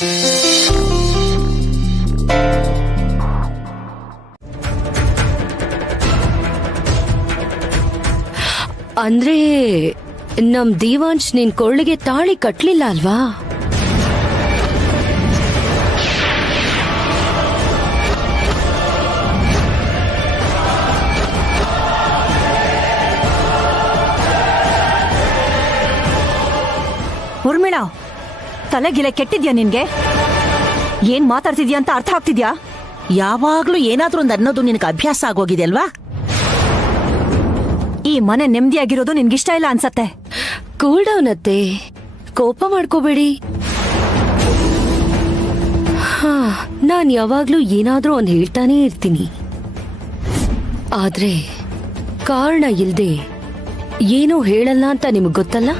ಅಂದ್ರೆ ನಮ್ ದೇವಾಂಶ್ ನಿನ್ ಕೊಳ್ಳಿಗೆ ತಾಳಿ ಕಟ್ಲಿಲ್ಲ ಅಲ್ವಾ? ಉರ್ಮಿಳಾ, ತಲೆಗಿಲೆ ಕೆಟ್ಟಿದ್ಯಾ ನಿನ್ಗೆ? ಏನ್ ಮಾತಾಡ್ತಿದ್ಯಾ ಅಂತ ಅರ್ಥ ಆಗ್ತಿದ್ಯಾ? ಯಾವಾಗ್ಲೂ ಏನಾದ್ರೂ ಒಂದು ಅನ್ನೋದು ನಿನಗೆ ಅಭ್ಯಾಸ ಆಗೋಗಿದೆ ಅಲ್ವಾ? ಈ ಮನೆ ನೆಮ್ಮದಿಯಾಗಿರೋದು ನಿನ್ಗಿಷ್ಟ ಇಲ್ಲ ಅನ್ಸತ್ತೆ. ಕೂಲ್ ಡೌನ್ ಅತ್ತೆ, ಕೋಪ ಮಾಡ್ಕೋಬೇಡಿ. ನಾನ್ ಯಾವಾಗ್ಲೂ ಏನಾದ್ರೂ ಒಂದ್ ಹೇಳ್ತಾನೇ ಇರ್ತೀನಿ, ಆದ್ರೆ ಕಾರಣ ಇಲ್ದೆ ಏನೂ ಹೇಳಲ್ಲ ಅಂತ ನಿಮಗ್ ಗೊತ್ತಲ್ಲ?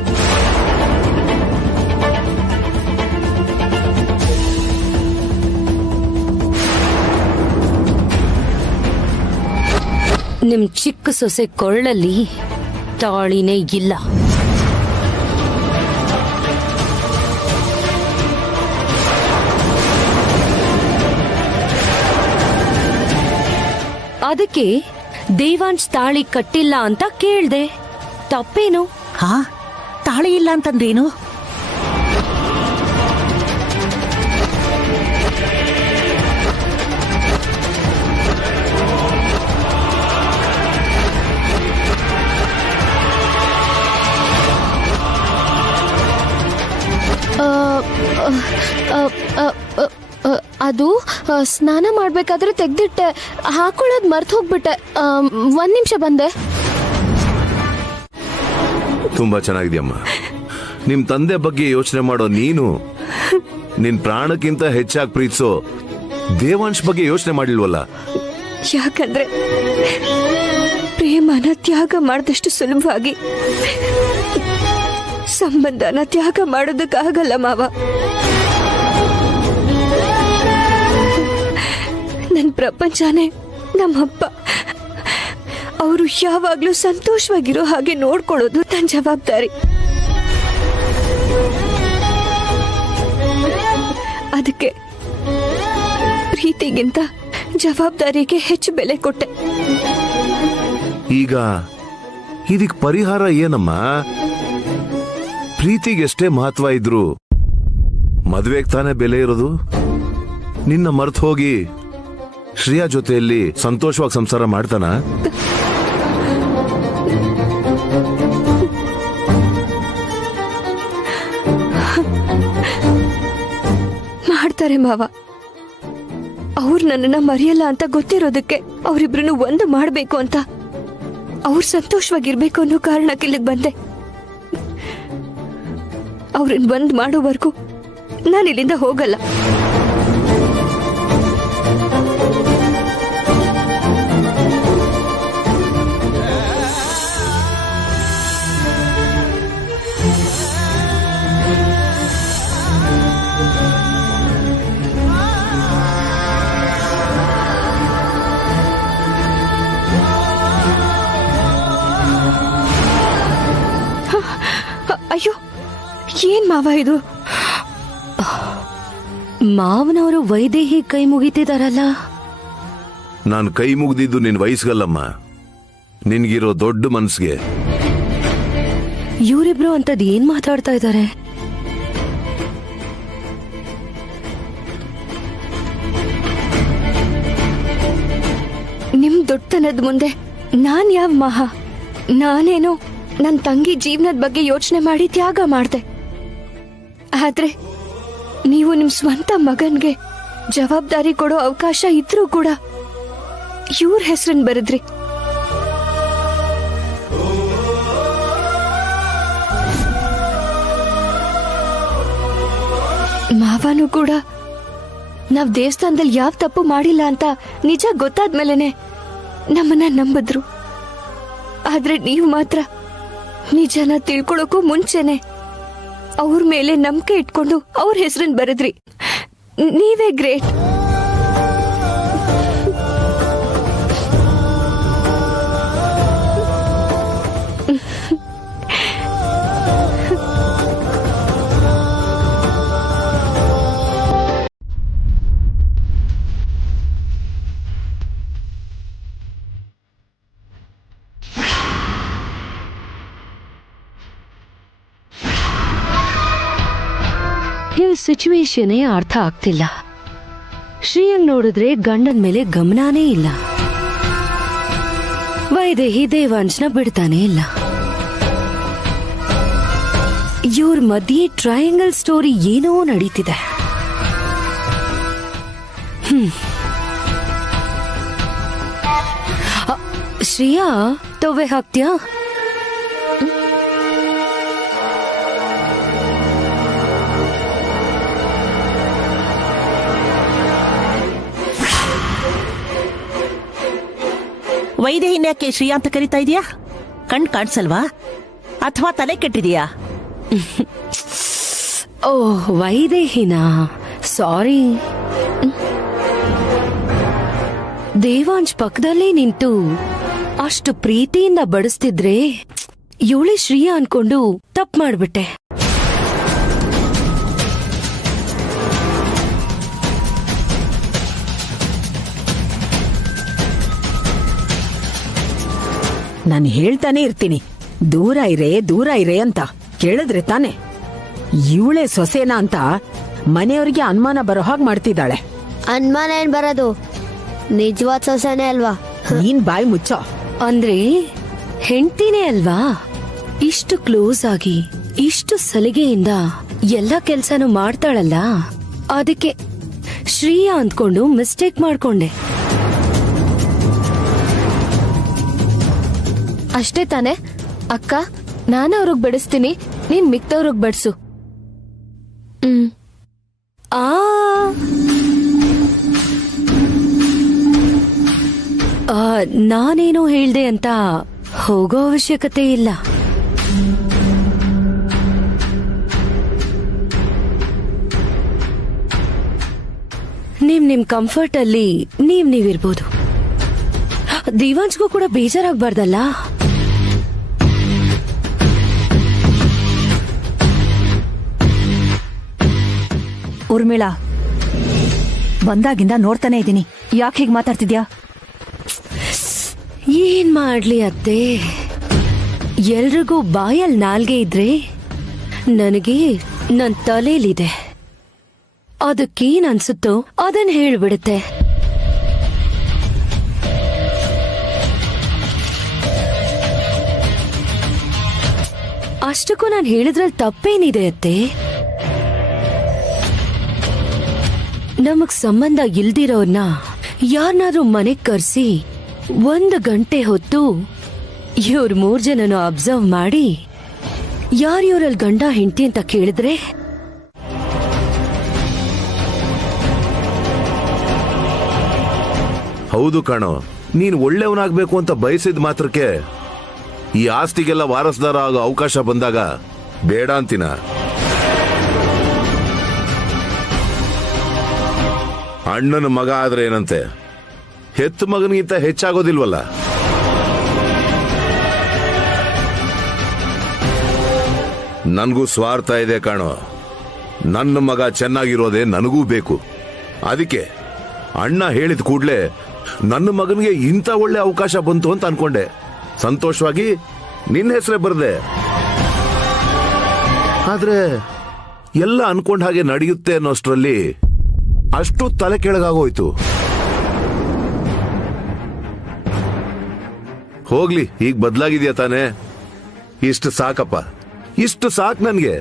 ನಿಮ್ ಚಿಕ್ಕ ಸೊಸೆ ಕೊಳ್ಳಲ್ಲಿ ತಾಳಿನೇ ಇಲ್ಲ. ಅದಕ್ಕೆ ದೇವಾಂಶ್ ತಾಳಿ ಕಟ್ಟಿಲ್ಲ ಅಂತ ಕೇಳ್ದೆ. ತಪ್ಪೇನು? ಹಾ, ತಾಳಿ ಇಲ್ಲ ಅಂತಂದ್ರೇನು? ಅದು ಸ್ನಾನ ಮಾಡ್ಬೇಕಾದ್ರೆ ತೆಗ್ದಿಟ್ಟೆ, ಹಾಕೊಳ್ಳೋದ್ ಮರ್ತು ಹೋಗ್ಬಿಟ್ಟೆ. 1 ನಿಮಿಷ ಬಂದೆ. ತುಂಬಾ ಚೆನ್ನಾಗಿದೆಯಮ್ಮ. ನಿಮ್ ತಂದೆ ಬಗ್ಗೆ ಯೋಚನೆ ಮಾಡೋ ನೀನು ನಿನ್ ಪ್ರಾಣಕ್ಕಿಂತ ಹೆಚ್ಚಾಗಿ ಪ್ರೀತಿಸೋ ದೇವಾಂಶ್ ಬಗ್ಗೆ ಯೋಚನೆ ಮಾಡಿಲ್ವಲ್ಲ? ಯಾಕಂದ್ರೆ ಪ್ರೇಮನ ತ್ಯಾಗ ಮಾಡಿದಷ್ಟು ಸುಲಭವಾಗಿ ಸಂಬಂಧನ ತ್ಯಾಗ ಮಾಡೋದಕ್ಕಾಗಲ್ಲ ಮಾವ. ನನ್ ಪ್ರಪಂಚನೇ ನಮ್ಮಪ್ಪ. ಅವರು ಯಾವಾಗ್ಲೂ ಸಂತೋಷವಾಗಿರೋ ಹಾಗೆ ನೋಡ್ಕೊಳ್ಳೋದು ನನ್ನ ಜವಾಬ್ದಾರಿ. ಅದಕ್ಕೆ ಪ್ರೀತಿಗಿಂತ ಜವಾಬ್ದಾರಿಗೆ ಹೆಚ್ಚು ಬೆಲೆ ಕೊಟ್ಟೆ. ಈಗ ಇದಕ್ ಪರಿಹಾರ ಏನಮ್ಮ? ಪ್ರೀತಿಗೆ ಎಷ್ಟೇ ಮಹತ್ವ ಇದ್ರು ಮದ್ವೆಗ್ ತಾನೇ ಬೆಲೆ ಇರೋದು. ನಿನ್ನ ಮರ್ತು ಹೋಗಿ ಶ್ರೇಯಾ ಜೊತೆಯಲ್ಲಿ ಸಂತೋಷವಾಗಿ ಸಂಸಾರ ಮಾಡ್ತಾನ? ಮಾಡ್ತಾರೆ ಮಾವ. ಅವ್ರು ನನ್ನನ್ನ ಮರೆಯಲ್ಲ ಅಂತ ಗೊತ್ತಿರೋದಕ್ಕೆ ಅವರಿಬ್ರನ್ನು ಒಂದು ಮಾಡ್ಬೇಕು ಅಂತ, ಅವ್ರು ಸಂತೋಷವಾಗಿರ್ಬೇಕು ಅನ್ನೋ ಕಾರಣಕ್ಕೆ ಇಲ್ಲಿಗೆ ಬಂದೆ. ಅವ್ರನ್ನ ಬಂದ್ ಮಾಡೋವರೆಗೂ ನಾನು ಇಲ್ಲಿಂದ ಹೋಗಲ್ಲ. ಅಯ್ಯೋ, ಏನ್ ಮಾವ ಇದು? ಮಾವನವರು ವೈದೇಹಿ ಕೈ ಮುಗಿತಿದಾರಲ್ಲ. ನಾನು ಕೈ ಮುಗ್ದಿದ್ದು ನಿನ್ ವಯಸ್ಸಲ್ಲಮ್ಮ, ನಿನ್ಗಿರೋ ದೊಡ್ಡ ಮನ್ಸಿಗೆ. ಇವರಿಬ್ರು ಅಂತದ್ ಏನ್ ಮಾತಾಡ್ತಾ ಇದ್ದಾರೆ? ನಿಮ್ ದೊಡ್ಡತನದ ಮುಂದೆ ನಾನ್ ಯಾವ ಮಹಾ? ನಾನೇನೋ ನನ್ ತಂಗಿ ಜೀವನದ ಬಗ್ಗೆ ಯೋಚನೆ ಮಾಡಿ ತ್ಯಾಗ ಮಾಡ್ದೆ. ಆದ್ರೆ ನೀವು ನಿಮ್ ಸ್ವಂತ ಮಗನ್ಗೆ ಜವಾಬ್ದಾರಿ ಕೊಡೋ ಅವಕಾಶ ಇದ್ರೂ ಕೂಡ ಇವ್ರ ಹೆಸರನ್ನ ಬರೆದ್ರಿ. ಮಾವನು ಕೂಡ ನಾವ್ ದೇವಸ್ಥಾನದಲ್ಲಿ ಯಾವ ತಪ್ಪು ಮಾಡಿಲ್ಲ ಅಂತ ನಿಜ ಗೊತ್ತಾದ್ಮೇಲೆನೆ ನಮ್ಮನ್ನ ನಂಬಿದ್ರು. ಆದ್ರೆ ನೀವು ಮಾತ್ರ ನಿಜನ ತಿಳ್ಕೊಳಕ್ಕೂ ಮುಂಚೆನೆ ಅವ್ರ ಮೇಲೆ ನಂಬಿಕೆ ಇಟ್ಕೊಂಡು ಅವ್ರ ಹೆಸರನ್ನ ಬರೆದ್ರಿ. ನೀವೇ ಗ್ರೇಟ್. ಇವ್ ಸಿಚುವೇಶನ್ ಅರ್ಥ ಆಗ್ತಿಲ್ಲ. ಶ್ರೀಯಲ್ ನೋಡಿದ್ರೆ ಗಂಡನ್ ಮೇಲೆ ಗಮನನೇ ಇಲ್ಲ. ವೈದೇಹಿ ದೇವಾಂಶ್ನ ಬಿಡ್ತಾನೆ ಇಲ್ಲ. ಇವ್ರ ಮಧ್ಯೆ ಟ್ರಯಾಂಗಲ್ ಸ್ಟೋರಿ ಏನೋ ನಡೀತಿದೆ. ಶ್ರೇಯಾ, ತೊವೆ ಹಾಕ್ತೀಯಾ? ವೈದೇಹಿನ್ಯಾಕೆ ಶ್ರೀಯಾ ಅಂತ ಕರಿತಾ ಇದೀಯಾ? ಕಣ್ ಕಾಣಿಸಲ್ವಾ ಅಥವಾ ತಲೆ ಕೆಟ್ಟಿದೀಯಾ? ಓಹ್, ವೈದೇಹಿನಾ, ಸಾರಿ. ದೇವಾಂಶ್ ಪಕ್ಕದಲ್ಲೇ ನಿಂತು ಅಷ್ಟು ಪ್ರೀತಿಯಿಂದ ಬಡಿಸ್ತಿದ್ರೆ ಇವಳೆ ಶ್ರೀಯಾ ಅನ್ಕೊಂಡು ತಪ್ಪು ಮಾಡ್ಬಿಟ್ಟೆ. ನಾನು ಹೇಳ್ತಾನೆ ಇರ್ತೀನಿ, ದೂರ ಇರೆ ಅಂತ. ಕೇಳಿದ್ರೆ ತಾನೆ ಇವಳೆ ಸೊಸೆನಾ ಅಂತ ಮನೆಯವರಿಗೆ ಅನುಮಾನ ಬರೋ ಹಾಗೆ ಮಾಡ್ತಿದ್ದಾಳೆ. ಅನುಮಾನ ಏನ್ ಬರೋದು, ನಿಜವಾದ ಸೊಸೆನೇ ಅಲ್ವಾ? ನೀನ್ ಬಾಯಿ ಮುಚ್ಚೋ. ಅಂದ್ರೆ ಹೆಂಡ್ತಿನೇ ಅಲ್ವಾ? ಇಷ್ಟು ಕ್ಲೋಸ್ ಆಗಿ ಇಷ್ಟು ಸಲಿಗೆಯಿಂದ ಎಲ್ಲ ಕೆಲ್ಸನೂ ಮಾಡ್ತಾಳಲ್ಲ, ಅದಕ್ಕೆ ಶ್ರೀಯಾ ಅಂದ್ಕೊಂಡು ಮಿಸ್ಟೇಕ್ ಮಾಡ್ಕೊಂಡೆ. ಅಷ್ಟೇ ತಾನೆ ಅಕ್ಕ? ನಾನು ಅವ್ರಿಗೆ ಬಡಿಸ್ತೀನಿ, ನೀನ್ ಮಿಕ್ತವ್ರಿಗೆ ಬಡ್ಸು. ಆ ನಾನೇನೋ ಹೇಳ್ದೆ ಅಂತ ಹೋಗೋ ಅವಶ್ಯಕತೆ ಇಲ್ಲ. ನಿಮ್ ಕಂಫರ್ಟ್ ಅಲ್ಲಿ ನೀವಿರ್ಬೋದು. ದೇವಾಂಶ್ಗೂ ಕೂಡ ಬೇಜಾರಾಗ್ಬಾರ್ದಲ್ಲ. ಉರ್ಮಿಳಾ, ಬಂದಾಗಿಂದ ನೋಡ್ತಾನೆ ಇದ್ದೀನಿ, ಯಾಕೆ ಹೀಗೆ ಮಾತಾಡ್ತಿದ್ಯಾ? ಏನ್ ಮಾಡ್ಲಿ ಅತ್ತೆ, ಎಲ್ರಿಗೂ ಬಾಯಲ್ಲಿ ನಾಲ್ಗೆ ಇದ್ರೆ ನನಗೆ ನನ್ ತಲೆಯಲ್ಲಿದೆ. ಅದಕ್ಕೇನ್ ಅನ್ಸುತ್ತೋ ಅದನ್ ಹೇಳ್ಬಿಡುತ್ತೆ. ಅಷ್ಟಕ್ಕೂ ನಾನು ಹೇಳಿದ್ರಲ್ಲಿ ತಪ್ಪೇನಿದೆ ಅತ್ತೆ? ನಮಗ್ ಸಂಬಂಧ ಇಲ್ದಿರೋರ್ನ ಯಾರನ್ನಾದ್ರೂ ಮನೆಗ್ ಕರ್ಸಿ 1 ಗಂಟೆ ಹೊತ್ತು ಇವ್ರ 3 ಜನನು ಅಬ್ಸರ್ವ್ ಮಾಡಿ ಯಾರಿವ್ರಲ್ಲಿ ಗಂಡ ಹೆಂಡತಿ ಅಂತ ಕೇಳಿದ್ರೆ ಹೌದು ಕಣೋ, ನೀನ್ ಒಳ್ಳೆಯವನಾಗ್ಬೇಕು ಅಂತ ಬಯಸಿದ ಮಾತ್ರಕ್ಕೆ ಈ ಆಸ್ತಿಗೆಲ್ಲ ವಾರಸ್ದಾರ ಆಗೋ ಅವಕಾಶ ಬಂದಾಗ ಬೇಡ ಅಂತೀನ? ಅಣ್ಣನ ಮಗ ಆದ್ರೆ ಏನಂತೆ, ಹೆತ್ತ ಮಗನಿಗಿಂತ ಹೆಚ್ಚಾಗೋದಿಲ್ವಲ್ಲ. ನನ್ಗೂ ಸ್ವಾರ್ಥ ಇದೆ ಕಾಣೋ. ನನ್ನ ಮಗ ಚೆನ್ನಾಗಿರೋದೇ ನನಗೂ ಬೇಕು. ಅದಕ್ಕೆ ಅಣ್ಣ ಹೇಳಿದ ಕೂಡ್ಲೆ ನನ್ನ ಮಗನಿಗೆ ಇಂಥ ಒಳ್ಳೆ ಅವಕಾಶ ಬಂತು ಅಂತ ಅನ್ಕೊಂಡೆ. ಸಂತೋಷವಾಗಿ ನಿನ್ನ ಹೆಸರೇ ಬರ್ದೆ. ಆದ್ರೆ ಎಲ್ಲ ಅನ್ಕೊಂಡ ಹಾಗೆ ನಡೆಯುತ್ತೆ ಅನ್ನೋಷ್ಟರಲ್ಲಿ ಅಷ್ಟು ತಲೆ ಕೆಳಗಾಗೋಯ್ತು. ಹೋಗ್ಲಿ, ಈಗ ಬದಲಾಗಿದ್ಯಾ ತಾನೆ? ಇಷ್ಟು ಸಾಕಪ್ಪ, ಇಷ್ಟು ಸಾಕ್ ನನ್ಗೆ.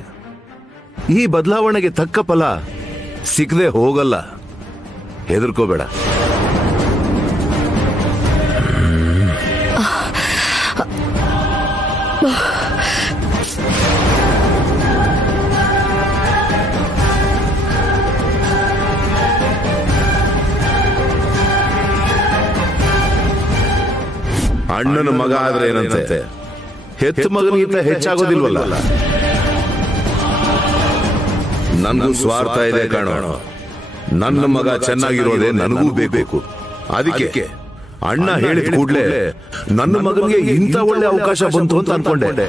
ಈ ಬದಲಾವಣೆಗೆ ತಕ್ಕ ಫಲ ಸಿಕ್ಕದೆ ಹೋಗಲ್ಲ, ಹೆದರ್ಕೋಬೇಡ. ಅಣ್ಣನ ಮಗ ಆದ್ರೆ ಏನಂತೆ, ಹೆತ್ತ ಮಗನಿಗಿಂತ ಹೆಚ್ಚಾಗೋದಿಲ್ವಲ್ಲ. ನನ್ಗೂ ಸ್ವಾರ್ಥ ಇದೆ ಕಾಣೋ. ನನ್ನ ಮಗ ಚೆನ್ನಾಗಿರೋದೇ ನನಗೂ ಬೇಕು. ಅದಕ್ಕೆ ಅಣ್ಣ ಹೇಳಿದ ಕೂಡ್ಲೆ ನನ್ನ ಮಗನಿಗೆ ಇಂಥ ಒಳ್ಳೆ ಅವಕಾಶ ಬಂತು ಅಂತ ಅನ್ಕೊಂಡೆ.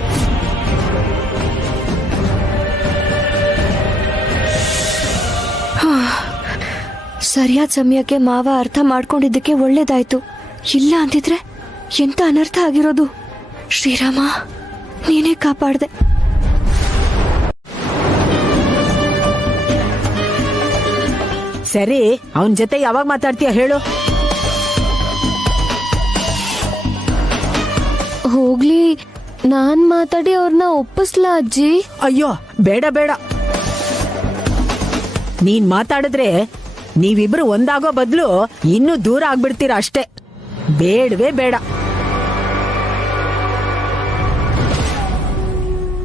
ಸರಿಯಾದ ಸಮಯಕ್ಕೆ ಮಾವ ಅರ್ಥ ಮಾಡ್ಕೊಂಡಿದ್ದಕ್ಕೆ ಒಳ್ಳೇದಾಯ್ತು. ಇಲ್ಲ ಅಂತಿದ್ರೆ ಎಂತ ಅನರ್ಥ ಆಗಿರೋದು. ಶ್ರೀರಾಮ, ನೀನೇ ಕಾಪಾಡ್ದೆ. ಸರಿ, ಅವನ್ ಜೊತೆ ಯಾವಾಗ ಮಾತಾಡ್ತೀಯ ಹೇಳು. ಹೋಗ್ಲಿ, ನಾನ್ ಮಾತಾಡಿ ಅವ್ರನ್ನ ಒಪ್ಪಿಸ್ಲಾ ಅಜ್ಜಿ? ಅಯ್ಯೋ ಬೇಡ ಬೇಡ, ನೀನ್ ಮಾತಾಡಿದ್ರೆ ನೀವಿಬ್ರು ಒಂದಾಗೋ ಬದ್ಲು ಇನ್ನೂ ದೂರ ಆಗ್ಬಿಡ್ತೀರ ಅಷ್ಟೇ. ಬೇಡವೇ ಬೇಡ.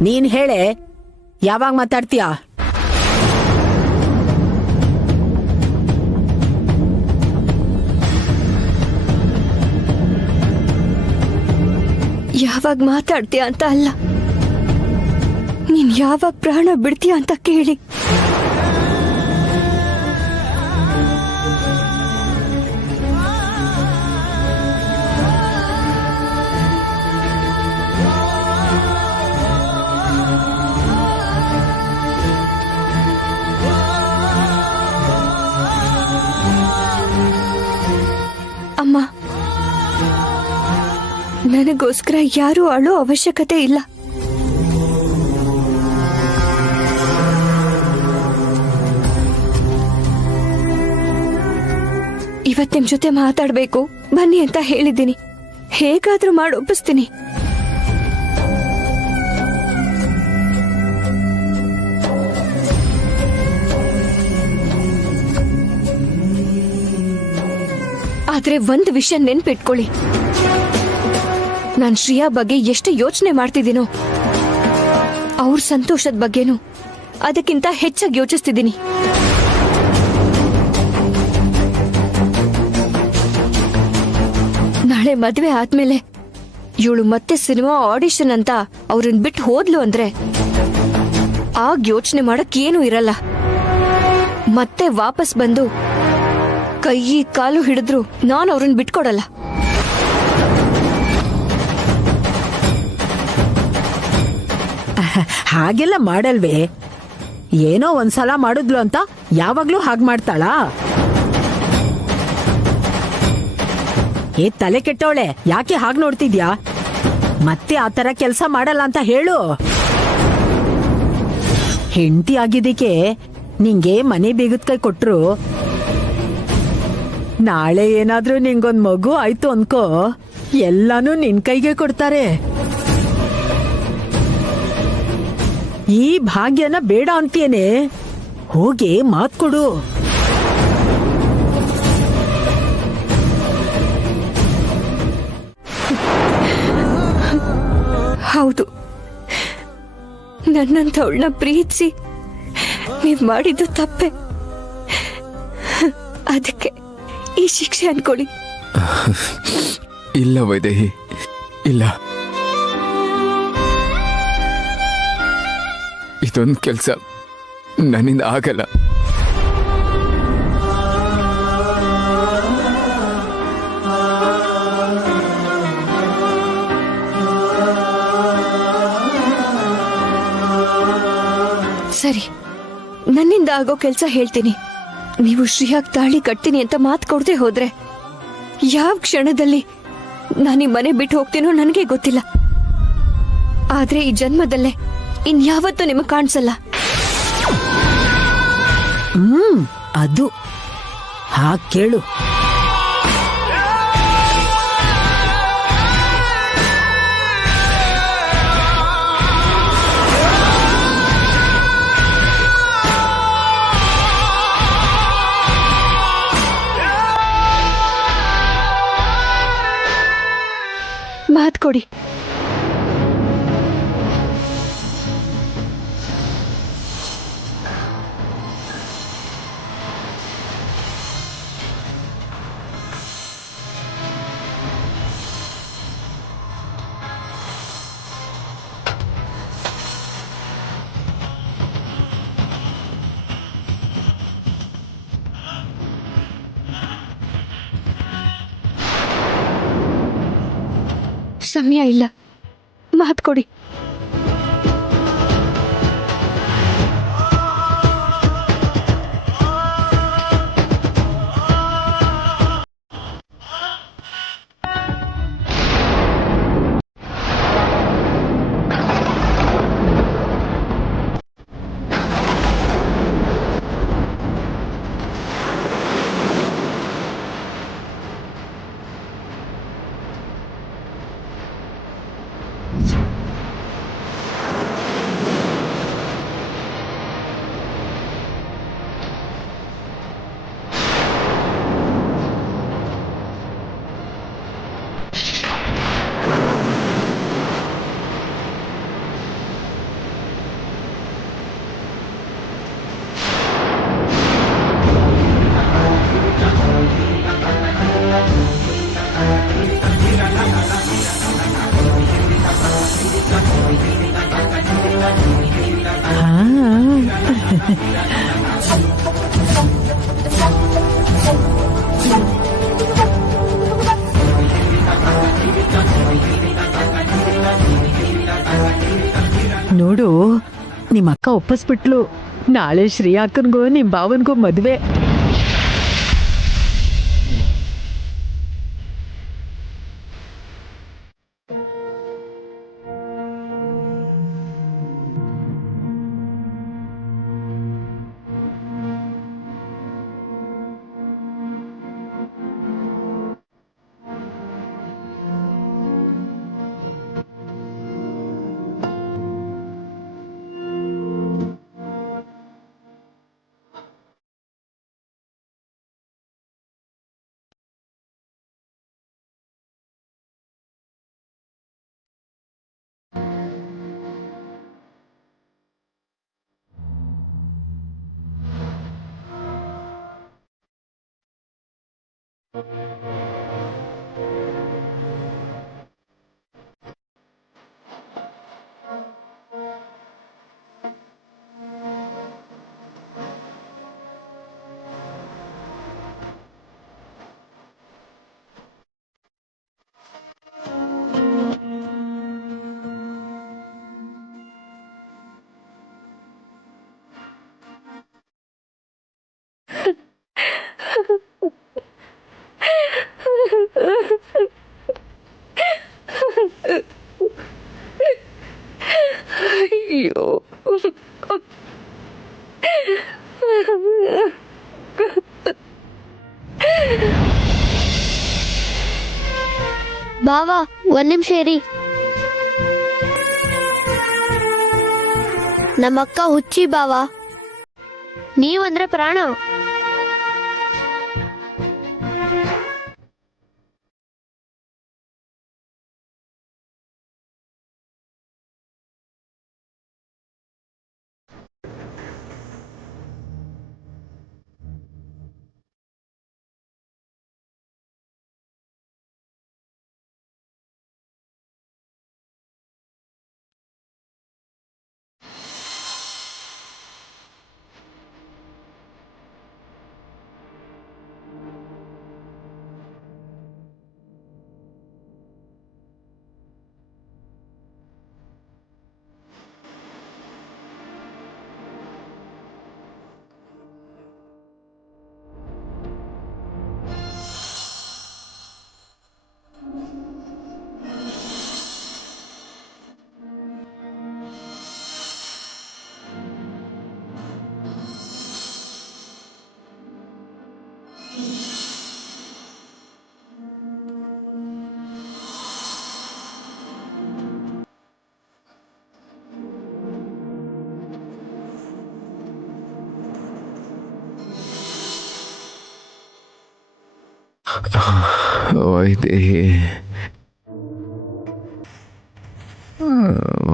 ನೀನ್ ಹೇಳೆ, ಯಾವಾಗ ಮಾತಾಡ್ತೀಯಾ? ಯಾವಾಗ ಮಾತಾಡ್ತೀಯ ಅಂತ ಅಲ್ಲ, ನೀನ್ ಯಾವಾಗ ಪ್ರಾಣ ಬಿಡ್ತೀಯ ಅಂತ ಕೇಳಿ. ಅಮ್ಮ, ನನಗೋಸ್ಕರ ಯಾರೂ ಅಳೋ ಅವಶ್ಯಕತೆ ಇಲ್ಲ. ಇವತ್ ನಿಮ್ ಜೊತೆ ಮಾತಾಡ್ಬೇಕು ಬನ್ನಿ ಅಂತ ಹೇಳಿದ್ದೀನಿ. ಹೇಗಾದ್ರೂ ಮಾಡಿ ಒಪ್ಪಿಸ್ತೀನಿ. ಆದ್ರೆ ಒಂದ್ ವಿಷಯ ನೆನ್ಪಿಟ್ಕೊಳ್ಳಿ, ನಾನ್ ಶ್ರೇಯಾ ಬಗ್ಗೆ ಎಷ್ಟು ಯೋಚನೆ ಮಾಡ್ತಿದ್ದೀನೋ ಅವ್ರ ಸಂತೋಷದ ಬಗ್ಗೆನೂ ಅದಕ್ಕಿಂತ ಹೆಚ್ಚಾಗಿ ಯೋಚಿಸ್ತಿದ್ದೀನಿ. ನಾಳೆ ಮದ್ವೆ ಆದ್ಮೇಲೆ ಇವಳು ಮತ್ತೆ ಸಿನಿಮಾ ಆಡಿಷನ್ ಅಂತ ಅವ್ರನ್ನ ಬಿಟ್ಟು ಹೋದ್ಲು ಅಂದ್ರೆ ಆಗ ಯೋಚನೆ ಮಾಡಕ್ ಏನೂ ಇರಲ್ಲ. ಮತ್ತೆ ವಾಪಸ್ ಬಂದು ಕೈ ಕಾಲು ಹಿಡಿದ್ರು ನಾನು ಅವ್ರನ್ನ ಬಿಟ್ಕೊಡಲ್ಲ. ಹಾಗೆಲ್ಲ ಮಾಡಲ್ವೇ? ಏನೋ ಒಂದ್ಸಲ ಮಾಡಿದ್ಲು ಅಂತ ಯಾವಾಗ್ಲೂ ಹಾಗ್ ಮಾಡ್ತಾಳಾ? ತಲೆ ಕೆಟ್ಟವಳೆ, ಯಾಕೆ ಹಾಗ್ ನೋಡ್ತಿದ್ಯಾ? ಮತ್ತೆ ಆ ತರ ಕೆಲ್ಸ ಮಾಡಲ್ಲ ಅಂತ ಹೇಳು. ಹೆಂಡತಿ ಆಗಿದ್ದಕ್ಕೆ ನಿಂಗೆ ಮನೆ ಬೀಗದ ಕೈ ಕೊಟ್ರು, ನಾಳೆ ಏನಾದ್ರೂ ನಿಂಗೊಂದ್ ಮಗು ಆಯ್ತು ಅನ್ಕೋ, ಎಲ್ಲಾನು ನಿನ್ ಕೈಗೆ ಕೊಡ್ತಾರೆ. ಈ ಭಾಗ್ಯನ ಬೇಡ ಅಂತೀಯೇನೆ? ಹೋಗಿ ಮಾತ್ ಕೊಡು. ಹೌದು, ನನ್ನಂಥವಳನ್ನ ಪ್ರೀತಿಸಿ ನೀವ್ ಮಾಡಿದ್ದು ತಪ್ಪೆ. ಅದಕ್ಕೆ ಈ ಶಿಕ್ಷೆ ಅನ್ಕೊಳ್ಳಿ. ಇಲ್ಲ ವೈದೇಹಿ, ಇಲ್ಲ. ಇದೊಂದು ಕೆಲಸ ನನ್ನಿಂದ ಆಗಲ್ಲ. ಸರಿ, ನನ್ನಿಂದ ಆಗೋ ಕೆಲ್ಸ ಹೇಳ್ತೀನಿ. ನೀವು ಶ್ರೀಯಾಗ್ ತಾಳಿ ಕಟ್ತೀನಿ ಅಂತ ಮಾತು ಕೊಡದೆ ಹೋದ್ರೆ ಯಾವ ಕ್ಷಣದಲ್ಲಿ ನಾನೀ ಮನೆ ಬಿಟ್ಟು ಹೋಗ್ತೀನೋ ನನಗೆ ಗೊತ್ತಿಲ್ಲ. ಆದ್ರೆ ಈ ಜನ್ಮದಲ್ಲೇ ಇನ್ಯಾವತ್ತೂ ನಿಮಗೆ ಕಾಣಿಸಲ್ಲ. ಅದು ಹಾಗ್ ಕೇಳು. ಮಾತ್ ಕೊಡಿ. ಸಮಯ ಇಲ್ಲ, ಮಾತ್ ಕೊಡಿ. ನಿಮ್ಮ ಅಕ್ಕ ಒಪ್ಪಿಸ್ಬಿಟ್ಲು. ನಾಳೆ ಶ್ರೀಯಾಕನ್ಗೂ ನಿಮ್ ಭಾವನ್ಗೂ ಮದ್ವೆ. ಅಯ್ಯೋ, ಬಾವಾ ಒಂದ್ ನಿಮಿಷ ಇರಿ. ನಮ್ಮಕ್ಕ ಹುಚ್ಚಿ ಬಾವಾ, ನೀವಂದ್ರೆ ಪ್ರಾಣ. ವೈದೇಹಿ,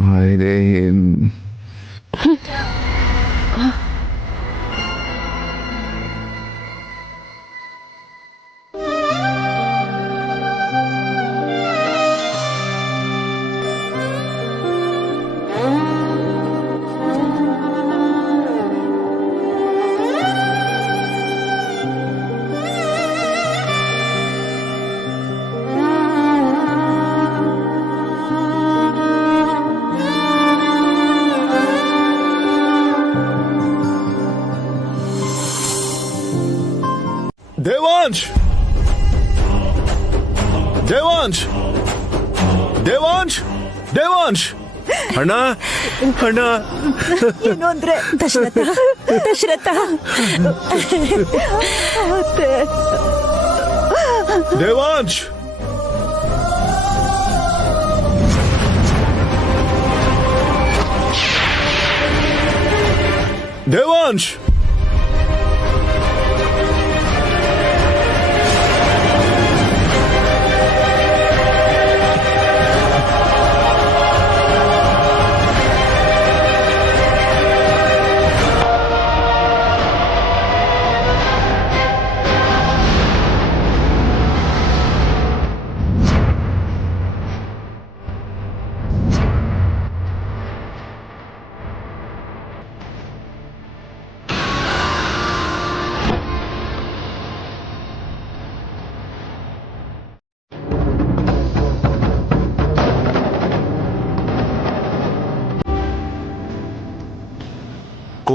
ವೈದೇಹಿ. ದೇವಾಂಶ್, ದೇವಾಂಶ್, ದೇವಾಂಶ್, ದೇವಾಂಶ್, ಅಣ್ಣ, ಅಣ್ಣ. ಏನು ಅಂದ್ರೆ ದಶರಥ, ದಶರಥ. ದೇವಾಂಶ್, ದೇವಾಂಶ್.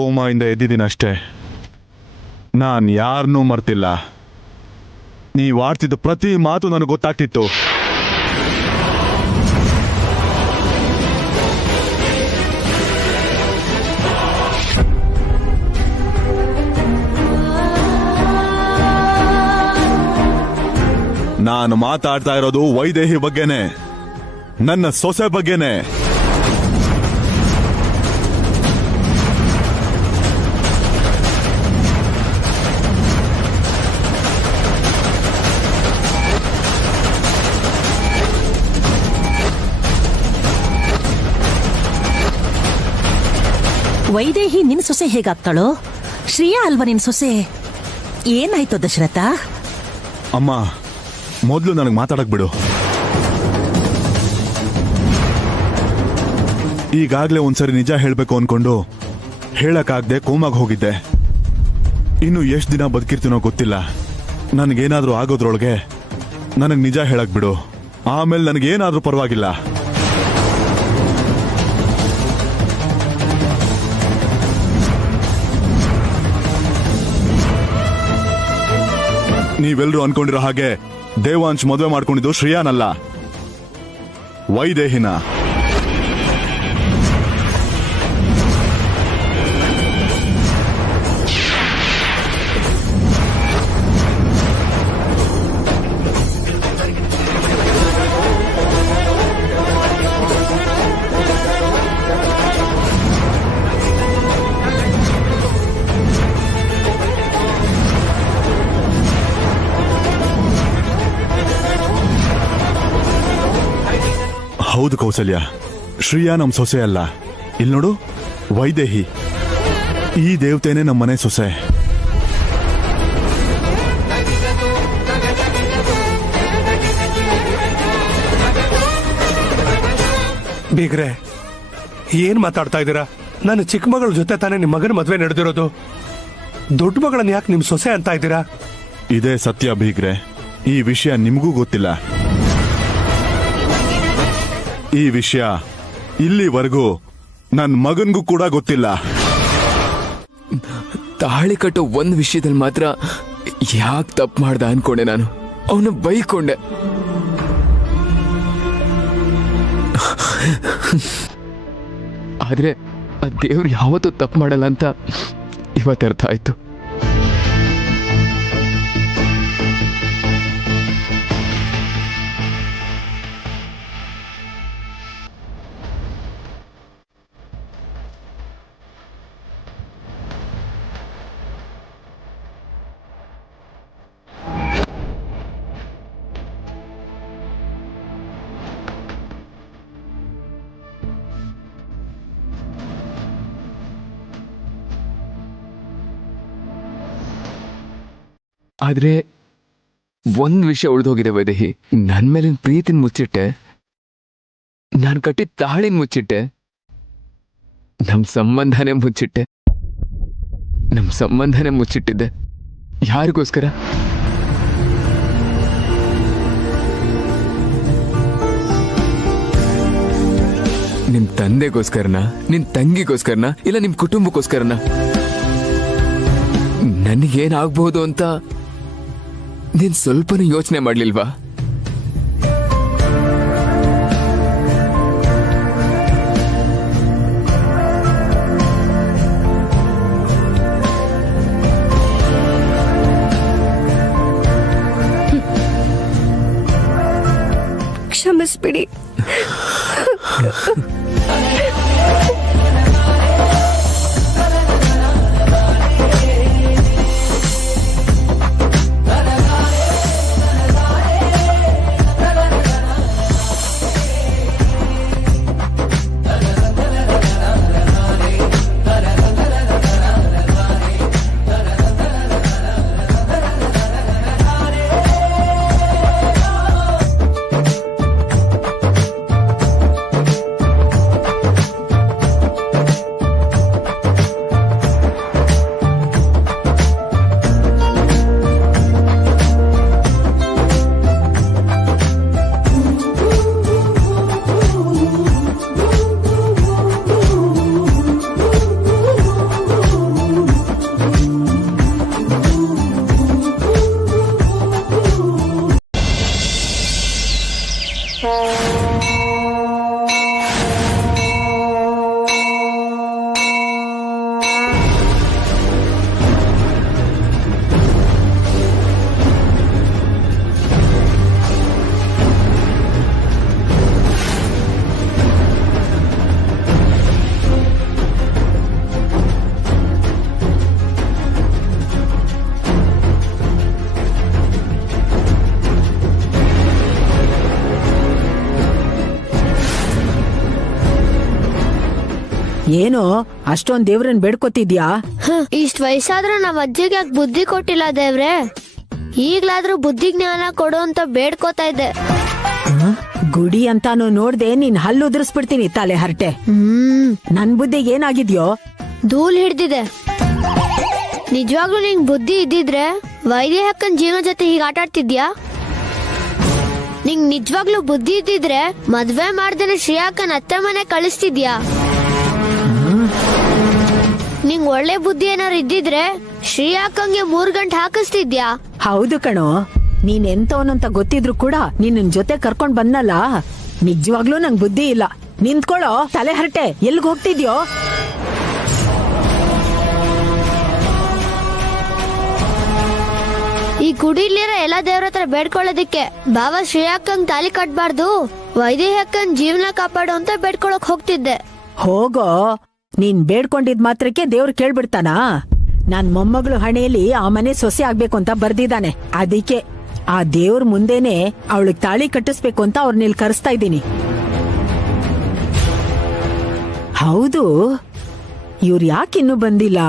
ಕೋಮಾಯಿಂದ ಎದ್ದಿದ್ದೀನಷ್ಟೇ. ನಾನು ಯಾರನ್ನೂ ಮರ್ತಿಲ್ಲ. ನೀವು ಆಡ್ತಿದ್ದ ಪ್ರತಿ ಮಾತು ನನಗೆ ಗೊತ್ತಾಗ್ತಿತ್ತು. ನಾನು ಮಾತಾಡ್ತಾ ಇರೋದು ವೈದೇಹಿ ಬಗ್ಗೆನೆ, ನನ್ನ ಸೊಸೆ ಬಗ್ಗೆನೆ. ವೈದೇಹಿ ನಿನ್ ಸೊಸೆ ಹೇಗಾಗ್ತಾಳೋ? ಶ್ರೇಯಾ ಅಲ್ವಾ ನಿನ್ ಸೊಸೆ? ಏನಾಯ್ತು ದಶರಥ? ಅಮ್ಮ, ಮೊದಲು ನನಗೆ ಮಾತಾಡಕ್ ಬಿಡು. ಈಗಾಗ್ಲೇ ಒಂದ್ಸರಿ ನಿಜ ಹೇಳ್ಬೇಕು ಅನ್ಕೊಂಡು ಹೇಳಕ್ಕಾಗ್ದೆ ಕೋಮಾಗ್ ಹೋಗಿದ್ದೆ. ಇನ್ನು ಎಷ್ಟು ದಿನ ಬದುಕಿರ್ತೀನೋ ಗೊತ್ತಿಲ್ಲ. ನನಗೇನಾದ್ರೂ ಆಗೋದ್ರೊಳಗೆ ನನಗ್ ನಿಜ ಹೇಳಕ್ ಬಿಡು. ಆಮೇಲೆ ನನಗೇನಾದ್ರೂ ಪರವಾಗಿಲ್ಲ. ನೀವೆಲ್ಲರೂ ಅನ್ಕೊಂಡಿರೋ ಹಾಗೆ ದೇವಾಂಶ್ ಮದುವೆ ಮಾಡ್ಕೊಂಡಿದ್ದು ಶ್ರೇಯಾನಲ್ಲ, ವೈದೇಹಿನ. ಹೌದು ಕೌಸಲ್ಯ, ಶ್ರೇಯಾ ನಮ್ ಸೊಸೆ ಅಲ್ಲ. ಇಲ್ಲಿ ನೋಡು, ವೈದೇಹಿ, ಈ ದೇವತೆನೇ ನಮ್ಮನೆ ಸೊಸೆ. ಬೀಗ್ರೆ, ಏನ್ ಮಾತಾಡ್ತಾ ಇದ್ದೀರಾ? ನನ್ನ ಚಿಕ್ಕ ಮಗಳ ಜೊತೆ ತಾನೇ ನಿಮ್ ಮಗನ ಮದ್ವೆ ನಡೆದಿರೋದು. ದೊಡ್ಡ ಮಗಳನ್ನ ಯಾಕೆ ನಿಮ್ ಸೊಸೆ ಅಂತ ಇದ್ದೀರಾ? ಇದೇ ಸತ್ಯ ಬೀಗ್ರೆ. ಈ ವಿಷಯ ನಿಮಗೂ ಗೊತ್ತಿಲ್ಲ. ಈ ವಿಷಯ ಇಲ್ಲಿವರೆಗೂ ನನ್ನ ಮಗನ್ಗೂ ಕೂಡ ಗೊತ್ತಿಲ್ಲ. ತಾಳಿ ಕಟ್ಟೋ ಒಂದ್ ವಿಷಯದಲ್ಲಿ ಮಾತ್ರ ಯಾಕೆ ತಪ್ಪು ಮಾಡ್ದ ಅನ್ಕೊಂಡೆ. ನಾನು ಅವನ ಬೈಕೊಂಡೆ. ಆದ್ರೆ ಆ ದೇವ್ರು ಯಾವತ್ತೂ ತಪ್ಪು ಮಾಡಲ್ಲ ಅಂತ ಇವತ್ತರ್ಥ ಆಯ್ತು. ಆದ್ರೆ ಒಂದ್ ವಿಷಯ ಉಳಿದೋಗಿದೆ ವೈದೇಹಿ. ನನ್ ಮೇಲಿನ ಪ್ರೀತಿನ ಮುಚ್ಚಿಟ್ಟೆ, ನಾನು ಕಟ್ಟಿದ ತಾಳಿನ ಮುಚ್ಚಿಟ್ಟೆ, ನಮ್ ಸಂಬಂಧನೇ ಮುಚ್ಚಿಟ್ಟಿದ್ದೆ. ಯಾರಿಗೋಸ್ಕರ? ನಿಮ್ ತಂದೆಗೋಸ್ಕರನ, ನಿನ್ ತಂಗಿಗೋಸ್ಕರನ, ಇಲ್ಲ ನಿಮ್ ಕುಟುಂಬಕ್ಕೋಸ್ಕರನ? ನನಗೇನಾಗ್ಬಹುದು ಅಂತ ನೀನ್ ಸ್ವಲ್ಪನೂ ಯೋಚನೆ ಮಾಡ್ಲಿಲ್ವಾ? ಕ್ಷಮಿಸ್ಬಿಡಿ. ಏನೋ ಅಷ್ಟೊಂದ್ ದೇವ್ರನ್ ಬೇಡ್ಕೊತಿದ್ಯಾ? ಇಷ್ಟ್ ವಯಸ್ಸಾದ್ರೂ ನಮ್ಮ ಅಜ್ಜಿಗೆ ಯಾಕೆ ಬುದ್ಧಿ ಕೊಟ್ಟಿಲ್ಲ ದೇವ್ರೆ? ಈಗ್ಲಾದ್ರೂ ಬುದ್ಧಿ ಜ್ಞಾನ ಕೊಡು ಅಂತ ಬೇಡ್ಕೋತಾ ಇದ್ದೆ. ಗುಡಿ ಅಂತಾನು ನೋಡ್ದೆ ನೀನ್ ಹಲ್ಲು ಉದುರಿಸ್ಬಿಡ್ತೀನಿ ತಲೆ ಹರಟೆ. ನನ್ ಬುದ್ಧಿಗೆ ಏನಾಗಿದ್ಯೋ? ಧೂಳ್ ಹಿಡ್ದಿದೆ. ನಿಜವಾಗ್ಲೂ ನಿಂಗ್ ಬುದ್ಧಿ ಇದ್ದಿದ್ರೆ ವೈದ್ಯ ಅಕ್ಕನ್ ಜೀವನ ಜೊತೆ ಹೀಗೆ ಆಟ ಆಡ್ತಿದ್ಯಾ? ನಿಂಗ್ ನಿಜವಾಗ್ಲೂ ಬುದ್ಧಿ ಇದ್ದಿದ್ರೆ ಮದ್ವೆ ಮಾಡ್ದೇನೆ ಶ್ರೇಯಾಕನ್ ಅತ್ತೆ ಮನೆ ಕಳಿಸ್ತಿದ್ಯಾ? ನಿಂಗ್ ಒಳ್ಳೆ ಬುದ್ಧಿ ಏನಾರು ಇದ್ದಿದ್ರೆ ಶ್ರೇಯಾಕಂಗೆ 3 ಗಂಟೆ ಹಾಕಿಸ್ತಿದ್ಯಾ? ಹೌದು ಕಣೋ, ನೀನ್ ಎಂತವನಂತ ಗೊತ್ತಿದ್ರು ಕೂಡ ನಿನ್ನ ಜೊತೆ ಕರ್ಕೊಂಡ್ ಬಂದಲ್ಲ. ನಿಜವಾಗ್ಲೂ ನಂಗ್ ಬುದ್ಧಿ ಇಲ್ಲ. ನಿಂತ್ಕೊಳ್ಳೋ ತಲೆ ಹರಟೆ, ಎಲ್ಗ್ ಹೋಗ್ತಿದ್ಯೋ? ಈ ಗುಡಿಲಿರೋ ಎಲ್ಲಾ ದೇವ್ರ ಹತ್ರ ಬೇಡ್ಕೊಳ್ಳೋದಿಕ್ಕೆ ಬಾಬಾ ಶ್ರೇಯಾಕಂಗ್ ತಾಲಿ ಕಟ್ಬಾರ್ದು, ವೈದೇಹಕ್ಕನ್ ಜೀವನ ಕಾಪಾಡು ಅಂತ ಬೇಡ್ಕೊಳಕ್ ಹೋಗ್ತಿದ್ದೆ. ಹೋಗೋ, ನೀನ್ ಬೇಡ್ಕೊಂಡಿದ್ ಮಾತ್ರಕ್ಕೆ ದೇವ್ರು ಕೇಳ್ಬಿಡ್ತಾನಾ? ನನ್ ಮೊಮ್ಮಗಳು ಹಣೆಯಲ್ಲಿ ಆ ಮನೆ ಸೊಸೆ ಆಗ್ಬೇಕು ಅಂತ ಬರ್ದಿದ್ದಾನೆ. ಅದಕ್ಕೆ ಆ ದೇವ್ರ ಮುಂದೆನೆ ಅವಳಿಗೆ ತಾಳಿ ಕಟ್ಟಿಸ್ಬೇಕು ಅಂತ ಅವ್ರನ್ನಿಲ್ ಕರೆಸ್ತಾ ಇದ್ದೀನಿ. ಹೌದು, ಇವ್ರು ಯಾಕಿನ್ನೂ ಬಂದಿಲ್ಲ?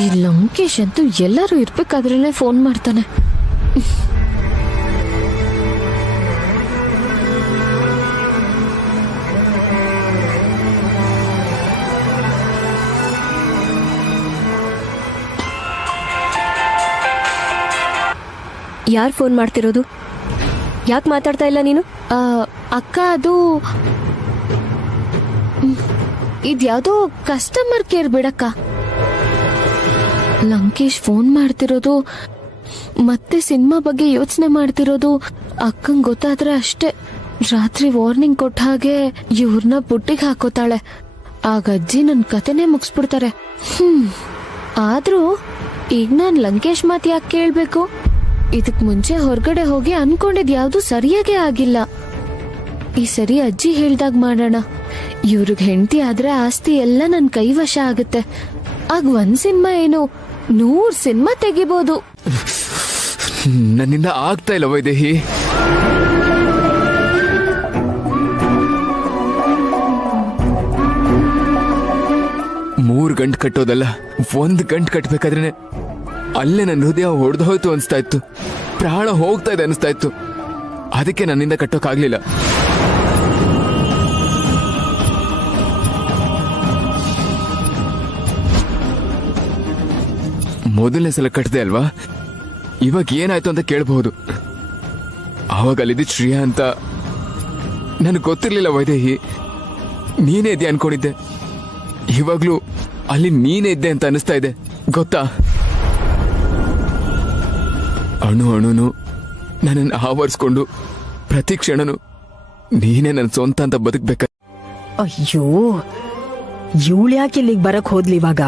ಈ ಲಂಕೇಶ್ ಅಂತೂ ಎಲ್ಲರೂ ಇರ್ಬೇಕಾದ್ರೇನೆ ಫೋನ್ ಮಾಡ್ತಾನೆ. ಯಾರು ಫೋನ್ ಮಾಡ್ತಿರೋದು? ಯಾಕೆ ಮಾತಾಡ್ತಾ ಇಲ್ಲ ನೀನು? ಅಕ್ಕ, ಅದು ಇದ್ಯಾವುದೋ ಕಸ್ಟಮರ್ ಕೇರ್ ಬಿಡಕ್ಕ. ಲಂಕೇಶ್ ಫೋನ್ ಮಾಡ್ತಿರೋದು ಮತ್ತೆ ಸಿನಿಮಾ ಬಗ್ಗೆ ಯೋಚನೆ ಮಾಡ್ತಿರೋದು ಅಕ್ಕಂಗ್ ಗೊತ್ತಾದ್ರೆ ಅಷ್ಟೇ, ರಾತ್ರಿ ವಾರ್ನಿಂಗ್ ಕೊಟ್ಟ ಹಾಗೆ ಇವ್ರನ್ನ ಬುಟ್ಟಿಗೆ ಹಾಕೋತಾಳೆ. ಆಗ ಅಜ್ಜಿ ನನ್ ಕತೆನೇ ಮುಗಿಸ್ಬಿಡ್ತಾರೆ. ಆದ್ರೂ ಈಗ ನಾನ್ ಲಂಕೇಶ್ ಮಾತು ಯಾಕೆ ಕೇಳ್ಬೇಕು? ಇದಕ್ ಮುಂಚೆ ಹೊರಗಡೆ ಹೋಗಿ ಅನ್ಕೊಂಡಿದ್ ಯಾವ್ದು ಸರಿಯಾಗೇ ಆಗಿಲ್ಲ. ಈ ಸರಿ ಅಜ್ಜಿ ಹೇಳ್ದಾಗ ಮಾಡೋಣ. ಇವ್ರಿಗೆ ಹೆಂಡತಿ ಆದ್ರೆ ಆಸ್ತಿ ಎಲ್ಲ ನನ್ ಕೈವಶ ಆಗುತ್ತೆ. ಆಗ 1 ಸಿನಿಮಾ ಏನು 100 ಸಿನಿಮಾ ತೆಗಿಬಹುದು. ನನ್ನಿಂದ ಆಗ್ತಾ ಇಲ್ಲ ವೈದೇಹಿ. ಮೂರು ಗಂಟೆ ಕಟ್ಟೋದಲ್ಲ, 1 ಗಂಟೆ ಕಟ್ಟಬೇಕಾದ್ರೆ ಅಲ್ಲೇ ನನ್ನ ಹೃದಯ ಹೊಡೆದು ಹೋಯ್ತು ಅನಿಸ್ತಾ ಇತ್ತು. ಪ್ರಾಣ ಹೋಗ್ತಾ ಇದೆ ಅನಿಸ್ತಾ ಇತ್ತು. ಅದಕ್ಕೆ ನನ್ನಿಂದ ಕಟ್ಟೋಕ್ಕಾಗ್ಲಿಲ್ಲ. ಮೊದಲನೇ ಸಲ ಕಟ್ಟದೆ ಅಲ್ವಾ, ಇವಾಗ ಏನಾಯ್ತು ಅಂತ ಕೇಳಬಹುದು. ಅವಾಗ ಅಲ್ಲಿದ್ದ ಶ್ರೇಯಾ ಅಂತ ನನಗೆ ಗೊತ್ತಿರ್ಲಿಲ್ಲ ವೈದೇಹಿ. ನೀನೇ ಇದ್ದೆ ಅನ್ಕೊಂಡಿದ್ದೆ. ಇವಾಗ್ಲೂ ಅಲ್ಲಿ ನೀನೇ ಇದ್ದೆ ಅಂತ ಅನಿಸ್ತಾ ಇದೆ, ಗೊತ್ತಾ? ಅಣು ಅಣುನು ನನ್ನನ್ನು ಆವರಿಸ್ಕೊಂಡು ಪ್ರತಿ ಕ್ಷಣನು ನೀನೇ ನನ್ನ ಸ್ವಂತ ಅಂತ ಬದುಕ್ಬೇಕ. ಅಯ್ಯೋ, ಇವಳು ಯಾಕೆ ಇಲ್ಲಿಗೆ ಬರಕ್ ಹೋದ್ಲಿ ಇವಾಗ?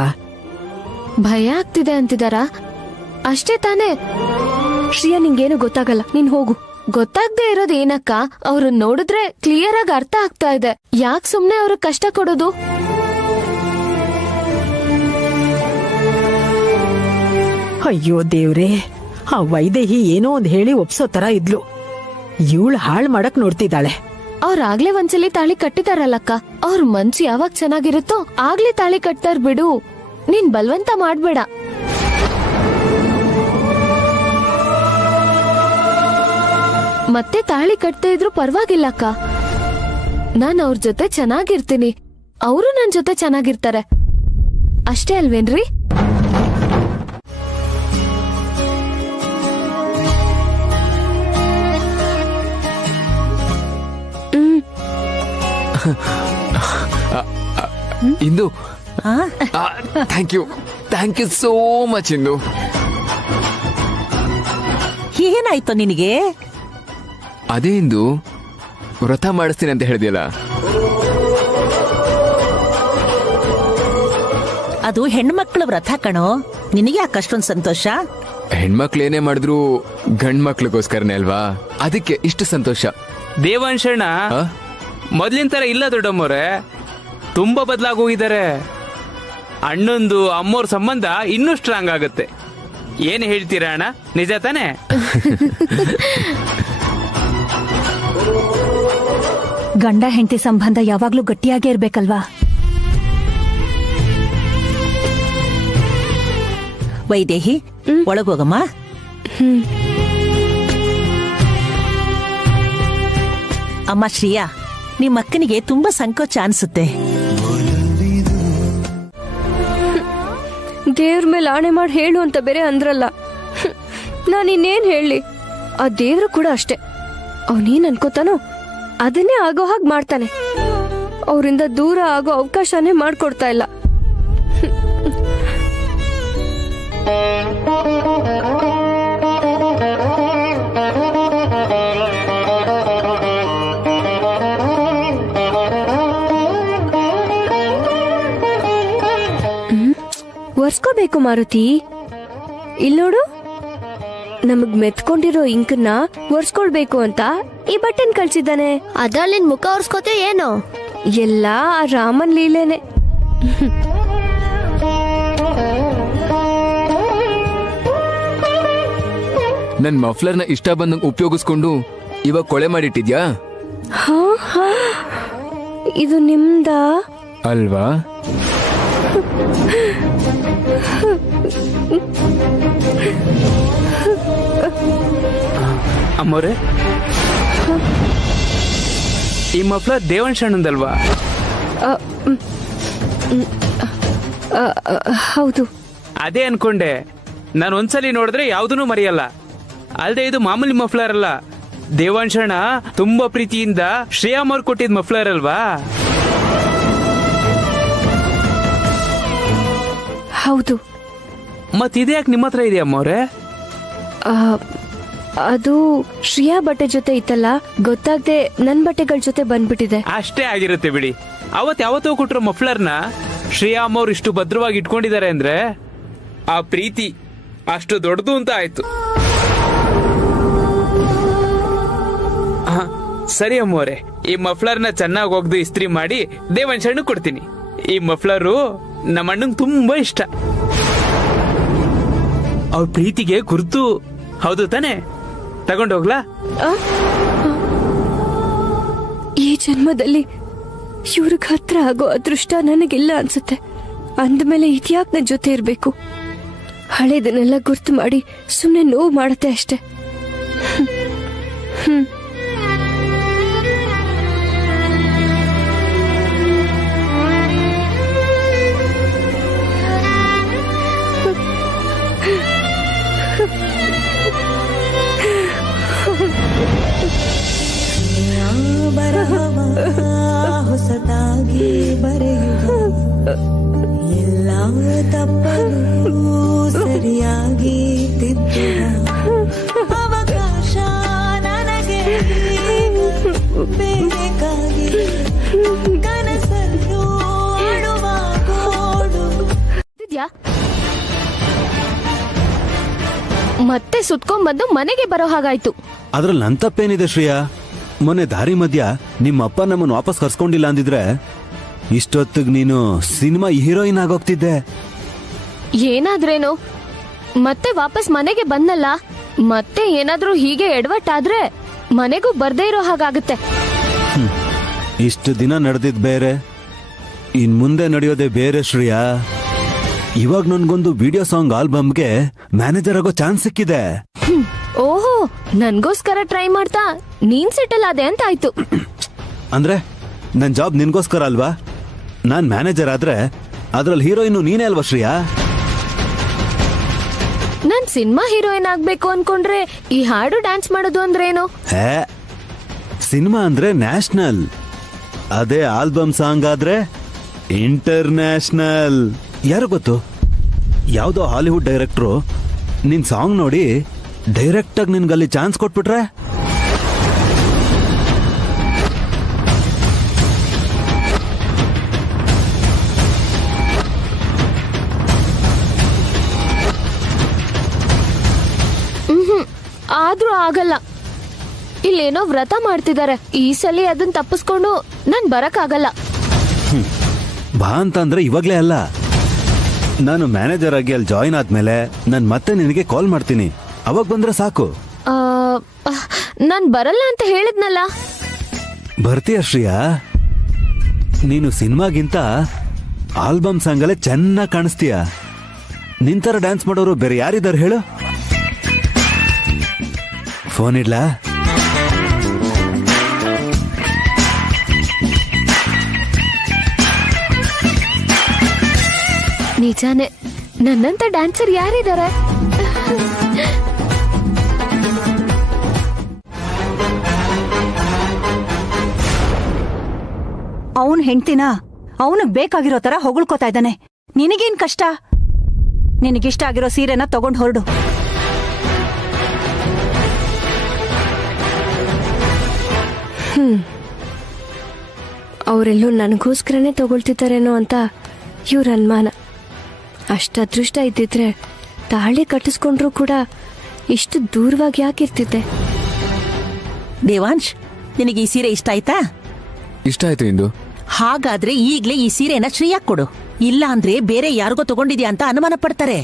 ಭಯ ಆಗ್ತಿದೆ ಅಂತಿದಾರ ಅಷ್ಟೇ ತಾನೇ? ಶ್ರೇಯಾ, ನಿಂಗೇನು ಗೊತ್ತಾಗಲ್ಲ, ನೀನ್ ಹೋಗು. ಗೊತ್ತಾಗದೆ ಇರೋದು ಏನಕ್ಕ? ಅವ್ರನ್ನ ನೋಡಿದ್ರೆ ಕ್ಲಿಯರ್ ಆಗಿ ಅರ್ಥ ಆಗ್ತಾ ಇದೆ. ಯಾಕೆ ಸುಮ್ನೆ ಅವ್ರಿಗೆ ಕಷ್ಟ ಕೊಡೋದು? ಅಯ್ಯೋ ದೇವ್ರೆ, ಆ ವೈದೇಹಿ ಏನೋ ಒಂದ್ ಹೇಳಿ ಒಪ್ಸೋ ತರ ಇದ್ಲು. ಇವಳು ಹಾಳ್ ಮಾಡಕ್ ನೋಡ್ತಿದ್ದಾಳೆ. ಅವ್ರಾಗ್ಲೇ ಒಂದ್ಸಲಿ ತಾಳಿ ಕಟ್ಟಿದಾರಲ್ಲಕ್ಕ, ಅವ್ರ ಮನ್ಸು ಯಾವಾಗ ಚೆನ್ನಾಗಿರುತ್ತೋ ಆಗ್ಲೇ ತಾಳಿ ಕಟ್ತಾರ್ ಬಿಡು. ನೀನ್ ಬಲ್ವಂತ ಮಾಡ್ಬೇಡ. ಮತ್ತೆ ತಾಳಿ ಕಟ್ತಾ ಇದ್ರು ಪರವಾಗಿಲ್ಲಕ್ಕ. ನಾನ್ ಅವ್ರ ಜೊತೆ ಚೆನ್ನಾಗಿರ್ತೀನಿ, ಅವರು ನನ್ ಜೊತೆ ಚೆನ್ನಾಗಿರ್ತಾರೆ. ಅಷ್ಟೇ ಅಲ್ವೇನ್ರಿ? ಇಂದು, ಥ್ಯಾಂಕ್ ಯು ಸೋ ಮಚ್ ಇಂದು. ಏನಾಯ್ತು ನಿನಗೆ? ಅದೇ ಇಂದು, ವ್ರತ ಮಾಡಿಸ್ತೀನಿ ಅಂತ ಹೇಳಿದ್ಯಲ್ಲ. ಅದು ಹೆಣ್ಮಕ್ಳ ವ್ರತ ಕಣೋ. ನಿನಗೆ ಯಾಕೆ ಅಷ್ಟೊಂದು ಸಂತೋಷ? ಹೆಣ್ಮಕ್ಳು ಏನೇ ಮಾಡಿದ್ರು ಗಂಡ್ ಮಕ್ಳಿಗೋಸ್ಕರನೇ ಅಲ್ವಾ, ಅದಕ್ಕೆ ಇಷ್ಟು ಸಂತೋಷ. ದೇವಾಂಶಣ್ಣ ಆ? ಮೊದ್ಲಿನ ತರ ಇಲ್ಲ ದೊಡ್ಡಮ್ಮವ್ರೆ, ತುಂಬಾ ಬದಲಾಗೋಗಿದ್ದಾರೆ. ಅಣ್ಣಂದು ಅಮ್ಮೋರ್ ಸಂಬಂಧ ಇನ್ನೂ ಸ್ಟ್ರಾಂಗ್ ಆಗುತ್ತೆ. ಏನ್ ಹೇಳ್ತೀರಾ ಅಣ್ಣ, ನಿಜ ತಾನೆ? ಗಂಡ ಹೆಂಡತಿ ಸಂಬಂಧ ಯಾವಾಗ್ಲೂ ಗಟ್ಟಿಯಾಗೇ ಇರ್ಬೇಕಲ್ವಾ? ವೈದೇಹಿ, ಒಳಗೋಗಮ್ಮ. ಅಮ್ಮ ಶ್ರೀಯಾ, ನಿಮ್ಮ ಅಕ್ಕನಿಗೆ ತುಂಬಾ ಸಂಕೋಚ ಅನ್ಸುತ್ತೆ. ದೇವ್ರ ಮೇಲೆ ಆಣೆ ಮಾಡಿ ಹೇಳು ಅಂತ ಬೇರೆ ಅಂದ್ರಲ್ಲ, ನಾನು ಇನ್ನೇನ್ ಹೇಳಿ? ಆ ದೇವ್ರು ಕೂಡ ಅಷ್ಟೇ, ಅವನೇನ್ ಅನ್ಕೋತಾನೋ ಅದನ್ನೇ ಆಗೋ ಹಾಗೆ ಮಾಡ್ತಾನೆ. ಅವರಿಂದ ದೂರ ಆಗೋ ಅವಕಾಶನೇ ಮಾಡ್ಕೊಡ್ತಾ ಇಲ್ಲ. ಒರ್ಸ್ಕೋಬೇಕು ಮಾರುತಿ. ಇಲ್ಲೋಡು, ನಮಗ್ ಮೆತ್ಕೊಂಡಿರೋ ಇಂಕನ್ನ ಒರ್ಸ್ಕೊಳ್ಬೇಕು ಅಂತ ಈ ಬಟನ್ ಕಳ್ಸಿದ್ದಾನೆ. ಅದ್ರಲ್ಲಿ ನಿನ್ ಮುಖ ಒರ್ಸ್ಕೋತೆ ಏನೋ? ಎಲ್ಲ ಆ ರಾಮನ್ ಲೀಲೆನೆ. ನನ್ ಮಫ್ಲರ್ನ ಇಷ್ಟ ಬಂದಂಗ್ ಉಪಯೋಗಿಸ್ಕೊಂಡು ಇವಾಗ ಕೊಳೆ ಮಾಡಿಟ್ಟಿದ್ಯಾ ಇದು ನಿಮ್ದಾ ಅಲ್ವಾ? ಅಮ್ಮೋರೆ, ಈ ಮಫ್ಲರ್ ದೇವಾಂಶಣ್ಣಂದಲ್ವಾ? ಹೌದು. ಅದೇ ಅನ್ಕೊಂಡೆ. ನಾನು ಒಂದ್ಸಲಿ ನೋಡಿದ್ರೆ ಯಾವ್ದೂ ಮರೆಯಲ್ಲ. ಅಲ್ದೆ ಇದು ಮಾಮೂಲಿ ಮಫ್ಲರ್ ಅಲ್ಲ, ದೇವಾಂಶಣ್ಣ ತುಂಬಾ ಪ್ರೀತಿಯಿಂದ ಶ್ರೇಯಮ್ಮವ್ರು ಕೊಟ್ಟಿದ್ ಮಫ್ಲರ್ ಅಲ್ವಾ? ಹೌದು. ಮತ್ತಿದ್ಯಾಕೆ ನಿಮ್ಮ ಹತ್ರ ಇದೆಯಾ ಅಮ್ಮವ್ರೆ? ಅದು ಶ್ರೇಯಾ ಬಟ್ಟೆ ಜೊತೆ ಇತ್ತಲ್ಲ, ಗೊತ್ತಾಗದೆ ನನ್ ಬಟ್ಟೆಗಳ ಜೊತೆ ಬಂದ್ಬಿಟ್ಟಿದೆ. ಅಷ್ಟೇ ಆಗಿರುತ್ತೆ ಬಿಡಿ. ಯಾವತ್ತೋ ಕೊಟ್ಟಿರೋ ಮಫ್ಲರ್ನ ಶ್ರೇಯಾ ಅಮ್ಮವ್ರು ಇಷ್ಟು ಭದ್ರವಾಗಿ ಇಟ್ಕೊಂಡಿದ್ದಾರೆ ಅಂದ್ರೆ ಆ ಪ್ರೀತಿ ಅಷ್ಟು ದೊಡ್ಡದು ಅಂತ ಆಯ್ತು. ಸರಿ ಅಮ್ಮವ್ರೆ, ಈ ಮಫ್ಲರ್ನ ಚೆನ್ನಾಗಿ ಒಗ್ದು ಇಸ್ತ್ರಿ ಮಾಡಿ ದೇವಾಂಶಣ್ಣ ಕೊಡ್ತೀನಿ. ಈ ಮಫ್ಲರು ನಮ್ಮ ಅಣ್ಣಂಗ್ ತುಂಬಾ ಇಷ್ಟ. ಅವ್ರ ಪ್ರೀತಿಗೆ ಗುರ್ತು. ಹೌದು ತಾನೆ? ತಗೊಂಡೋಗ್ಲಾ? ಈ ಜನ್ಮದಲ್ಲಿ ಇವ್ರಿಗೆ ಹತ್ರ ಆಗೋ ಅದೃಷ್ಟ ನನಗಿಲ್ಲ ಅನ್ಸುತ್ತೆ. ಅಂದ್ಮೇಲೆ ಇದ್ಯಾಕ್ ನನ್ ಜೊತೆ ಇರ್ಬೇಕು? ಹಳೇದನ್ನೆಲ್ಲ ಗುರ್ತು ಮಾಡಿ ಸುಮ್ನೆ ನೋವು ಮಾಡತ್ತೆ ಅಷ್ಟೆ. ಹೊಸದಾಗಿ ಬರೆಯುವ ಎಲ್ಲ ತಪ್ಪಲು ಸರಿಯಾಗಿ ತಿದ್ದುವ ಅವಕಾಶ ನನಗೆ ಬೇಕಾಗಿ ಕನಸನ್ನು ಆಡುವ ಗೋಡು. ಮತ್ತೆ ಸುತ್ಕೊಂಡ್ಬಂದು ಮನೆಗೆ ಬರೋ ಹಾಗಾಯ್ತು. ಅದ್ರಲ್ಲಿ ನನ್ ತಪ್ಪೇನಿದೆ ಶ್ರೇಯಾ? ಮೊನ್ನೆ ದಾರಿ ಮಧ್ಯ ನಿಮ್ಮಪ್ಪ ನಮ್ಮನ್ನು ವಾಪಸ್ ಕರ್ಸ್ಕೊಂಡಿಲ್ಲ ಅಂದಿದ್ರೆ ಇಷ್ಟೊತ್ತಿಗೆ ನೀನು ಸಿನಿಮಾ ಹೀರೋಯಿನ್ ಆಗೋಗ್ತಿದ್ದೆ. ಏನಾದ್ರೇನು, ಮತ್ತೆ ವಾಪಸ್ ಮನೆಗೆ ಬಂದಲ್ಲ. ಮತ್ತೆ ಏನಾದ್ರೂ ಹೀಗೆ ಎಡವಟ್ಟಾದ್ರೆ ಮನೆಗೂ ಬರ್ದೇ ಇರೋ ಹಾಗಾಗುತ್ತೆ. ಇಷ್ಟು ದಿನ ನಡೆದಿದ್ ಬೇರೆ, ಇನ್ ಮುಂದೆ ನಡೆಯೋದೇ ಬೇರೆ ಶ್ರೇಯಾ. ಇವಾಗ ನನ್ಗೊಂದು ವಿಡಿಯೋ ಸಾಂಗ್ ಆಲ್ಬಮ್ಗೆ ಮ್ಯಾನೇಜರ್ ಆಗೋ ಚಾನ್ಸ್ ಸಿಕ್ಕಿದೆ. ಓಹೋ, ನನ್ಗೋಸ್ಕರ ಟ್ರೈ ಮಾಡ್ತಾ ನೀನ್ ಸೆಟಲ್ ಆದೆ ಅಂತ ಆಯ್ತು. ಅಂದ್ರೆ ನನ್ ಜಾಬ್ ನಿನ್ಗೋಸ್ಕರ ಅಲ್ವಾ? ನಾನ್ ಮ್ಯಾನೇಜರ್ ಆದ್ರೆ ಅದ್ರಲ್ಲಿ ಹೀರೋಯಿನ್ ನೀನೇ ಅಲ್ವಾ ಶ್ರೇಯಾ? ನಾನ್ ಸಿನಿಮಾ ಹೀರೋಯಿನ್ ಆಗ್ಬೇಕು ಅನ್ಕೊಂಡ್ರೆ ಈ ಹಾಡು ಡ್ಯಾನ್ಸ್ ಮಾಡೋದು ಅಂದ್ರೇನು? ಸಿನಿಮಾ ಅಂದ್ರೆ ನ್ಯಾಷನಲ್, ಅದೇ ಆಲ್ಬಮ್ ಸಾಂಗ್ ಆದ್ರೆ ಇಂಟರ್ನ್ಯಾಷನಲ್. ಯಾರು ಗೊತ್ತು, ಯಾವ್ದೋ ಹಾಲಿವುಡ್ ಡೈರೆಕ್ಟ್ರು ನಿನ್ ಸಾಂಗ್ ನೋಡಿ ಡೈರೆಕ್ಟ್ ಆಗಿ ನಿನ್ಗಲ್ಲಿ ಚಾನ್ಸ್ ಕೊಟ್ಬಿಟ್ರೆ ಆಗಲ್ಲ. ಇಲ್ಲೇನೋ ವ್ರತ ಮಾಡ್ತಿದ್ದಾರೆ. ಈ ಸಲ ಅದನ್ನ ತಪ್ಪಿಸ್ಕೊಂಡು ನಾನ್ ಬರಕ್ಕಾಗಲ್ಲ. ಬಾ ಅಂತಂದ್ರೆ ಇವಾಗ್ಲೇ ಅಲ್ಲ, ನಾನು ಮ್ಯಾನೇಜರ್ ಆಗಿ ಅಲ್ಲಿ ಜಾಯಿನ್ ಆದ್ಮೇಲೆ ನಾನು ಮತ್ತೆ ನಿನಗೆ ಕಾಲ್ ಮಾಡ್ತೀನಿ, ಅವಾಗ ಬಂದ್ರೆ ಸಾಕು. ನಾನ್ ಬರಲ್ಲ ಅಂತ ಹೇಳಿದ್ನಲ್ಲ. ಬರ್ತೀಯ ಶ್ರೀಯಾ? ನೀನು ಸಿನಿಮಾಗಿಂತ ಆಲ್ಬಮ್ ಸಾಂಗಲ್ಲೇ ಚೆನ್ನಾಗಿ ಕಾಣಿಸ್ತೀಯ. ನಿಂತರ ಡ್ಯಾನ್ಸ್ ಮಾಡೋರು ಬೇರೆ ಯಾರಿದ್ದಾರೆ ಹೇಳು? ಫೋನ್ ಇಡ್ಲಾ? ನಿಜಾನೇ, ನನ್ನಂತ ಡ್ಯಾನ್ಸರ್ ಯಾರಿದ್ದಾರೆ? ಅವನ್ ಹೆಂಡ್ತಿನ ಅವನು ಬೇಕಾಗಿರೋ ತರ ಹೊಗಳ್ಕೋತಾ ಇದ್ದಾನೆ. ನಿನಗೇನ್ ಕಷ್ಟ? ನಿನಗಿಷ್ಟ ಆಗಿರೋ ಸೀರೆನ ತಗೊಂಡ್ ಹೊರಡು. ಅವರೆಲ್ಲೂ ನನಗೋಸ್ಕರನೇ ತಗೊಳ್ತಿದ್ದಾರೇನೋ ಅಂತ ಇವ್ರ ಅನುಮಾನ. ಅಷ್ಟ ಅದೃಷ್ಟ ಇದ್ದಿದ್ರೆ ತಾಳಿ ಕಟ್ಟಿಸ್ಕೊಂಡ್ರೂ ಕೂಡ ಇಷ್ಟು ದೂರವಾಗಿ ಯಾಕಿರ್ತಿದ್ದೆ? ದೇವಾಂಶ್, ನಿನಗೆ ಈ ಸೀರೆ ಇಷ್ಟ ಆಯ್ತಾ? ಇಷ್ಟ ಆಯ್ತು ಇಂದು. ಹಾಗಾದ್ರೆ ಈಗ್ಲೇ ಈ ಸೀರೆನ ಶ್ರೀಯಾಕ್ ಕೊಡು. ಇಲ್ಲ ಅಂದ್ರೆ ಬೇರೆ ಯಾರಿಗೋ ತಗೊಂಡಿದ್ಯಾ ಅಂತ ಅನುಮಾನ ಪಡ್ತಾರೆ.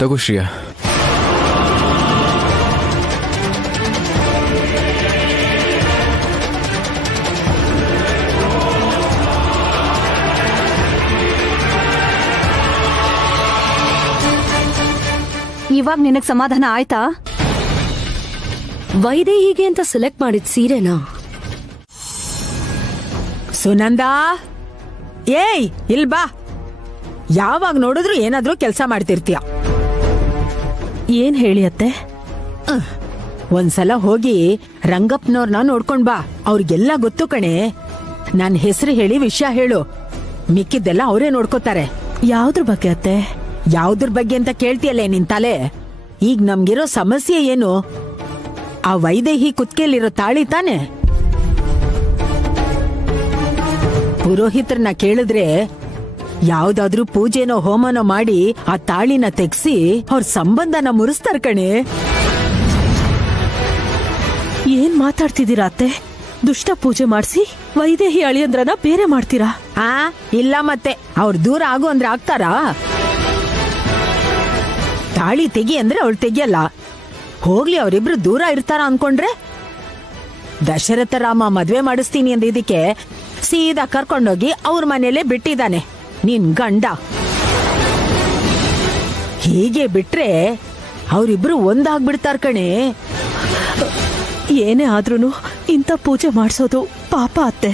ತಗೋ ಶ್ರೀಯಾ. ಇವಾಗ ನಿನಗ್ ಸಮಾಧಾನ ಆಯ್ತಾ? ವೈದೇಹಿಗೆ ಅಂತ ಸೆಲೆಕ್ಟ್ ಮಾಡಿದ ಸೀರೆನಾ? ಸುನಂದಾ, ಏಯ್ ಇಲ್ ಬಾ. ಯಾವಾಗ ನೋಡಿದ್ರು ಏನಾದ್ರೂ ಕೆಲಸ ಮಾಡ್ತಿರ್ತೀಯ. ಏನ್ ಹೇಳಿ ಅತ್ತೆ? ಒಂದ್ಸಲ ಹೋಗಿ ರಂಗಪ್ಪನವ್ರನ್ನ ನೋಡ್ಕೊಂಡ್ ಬಾ. ಅವ್ರಿಗೆಲ್ಲ ಗೊತ್ತು ಕಣೆ. ನನ್ ಹೆಸರು ಹೇಳಿ ವಿಷಯ ಹೇಳು, ಮಿಕ್ಕಿದ್ದೆಲ್ಲ ಅವರೇ ನೋಡ್ಕೋತಾರೆ. ಯಾವ್ದ್ರ ಬಗ್ಗೆ ಅತ್ತೆ? ಯಾವ್ದ್ರ ಬಗ್ಗೆ ಅಂತ ಕೇಳ್ತಿಯಲ್ಲೇ ನಿನ್ ತಲೆ? ಈಗ ನಮ್ಗಿರೋ ಸಮಸ್ಯೆ ಏನು? ಆ ವೈದೇಹಿ ಕುತ್ಕೆಲಿರೋ ತಾಳಿ ತಾನೆ. ಪುರೋಹಿತರನ್ನ ಕೇಳಿದ್ರೆ ಯಾವ್ದಾದ್ರೂ ಪೂಜೆನೋ ಹೋಮನೋ ಮಾಡಿ ಆ ತಾಳಿನ ತೆಗ್ಸಿ ಅವ್ರ ಸಂಬಂಧನ ಮುರಿಸ್ತಾರ ಕಣೆ. ಏನ್ ಮಾತಾಡ್ತಿದ್ದೀರಾ ಅತ್ತೆ? ದುಷ್ಟ ಪೂಜೆ ಮಾಡಿಸಿ ವೈದೇಹಿ ಅಳಿಯಂದ್ರನ ಬೇರೆ ಮಾಡ್ತೀರಾ? ಇಲ್ಲ ಮತ್ತೆ ಅವ್ರ ದೂರ ಆಗು ಅಂದ್ರೆ ಆಗ್ತಾರಾ? ತಾಳಿ ತೆಗಿ ಅಂದ್ರೆ ಅವಳು ತೆಗಿಯಲ್ಲ. ಹೋಗ್ಲಿ, ಅವರಿಬ್ರು ದೂರ ಇರ್ತಾರ ಅನ್ಕೊಂಡ್ರೆ. ದಶರಥ ರಾಮ ಮದ್ವೆ ಮಾಡಿಸ್ತೀನಿ ಅಂದಿದ್ದಕ್ಕೆ ಸೀದಾ ಕರ್ಕೊಂಡೋಗಿ ಅವ್ರ ಮನೇಲೆ ಬಿಟ್ಟಿದ್ದಾನೆ ನಿನ್ ಗಂಡ. ಹೀಗೆ ಬಿಟ್ರೆ ಅವರಿಬ್ರು ಒಂದಾಗ್ಬಿಡ್ತಾರ ಕಣೆ. ಏನೇ ಆದ್ರೂನು ಇಂಥ ಪೂಜೆ ಮಾಡ್ಸೋದು ಪಾಪ ಅತ್ತೆ.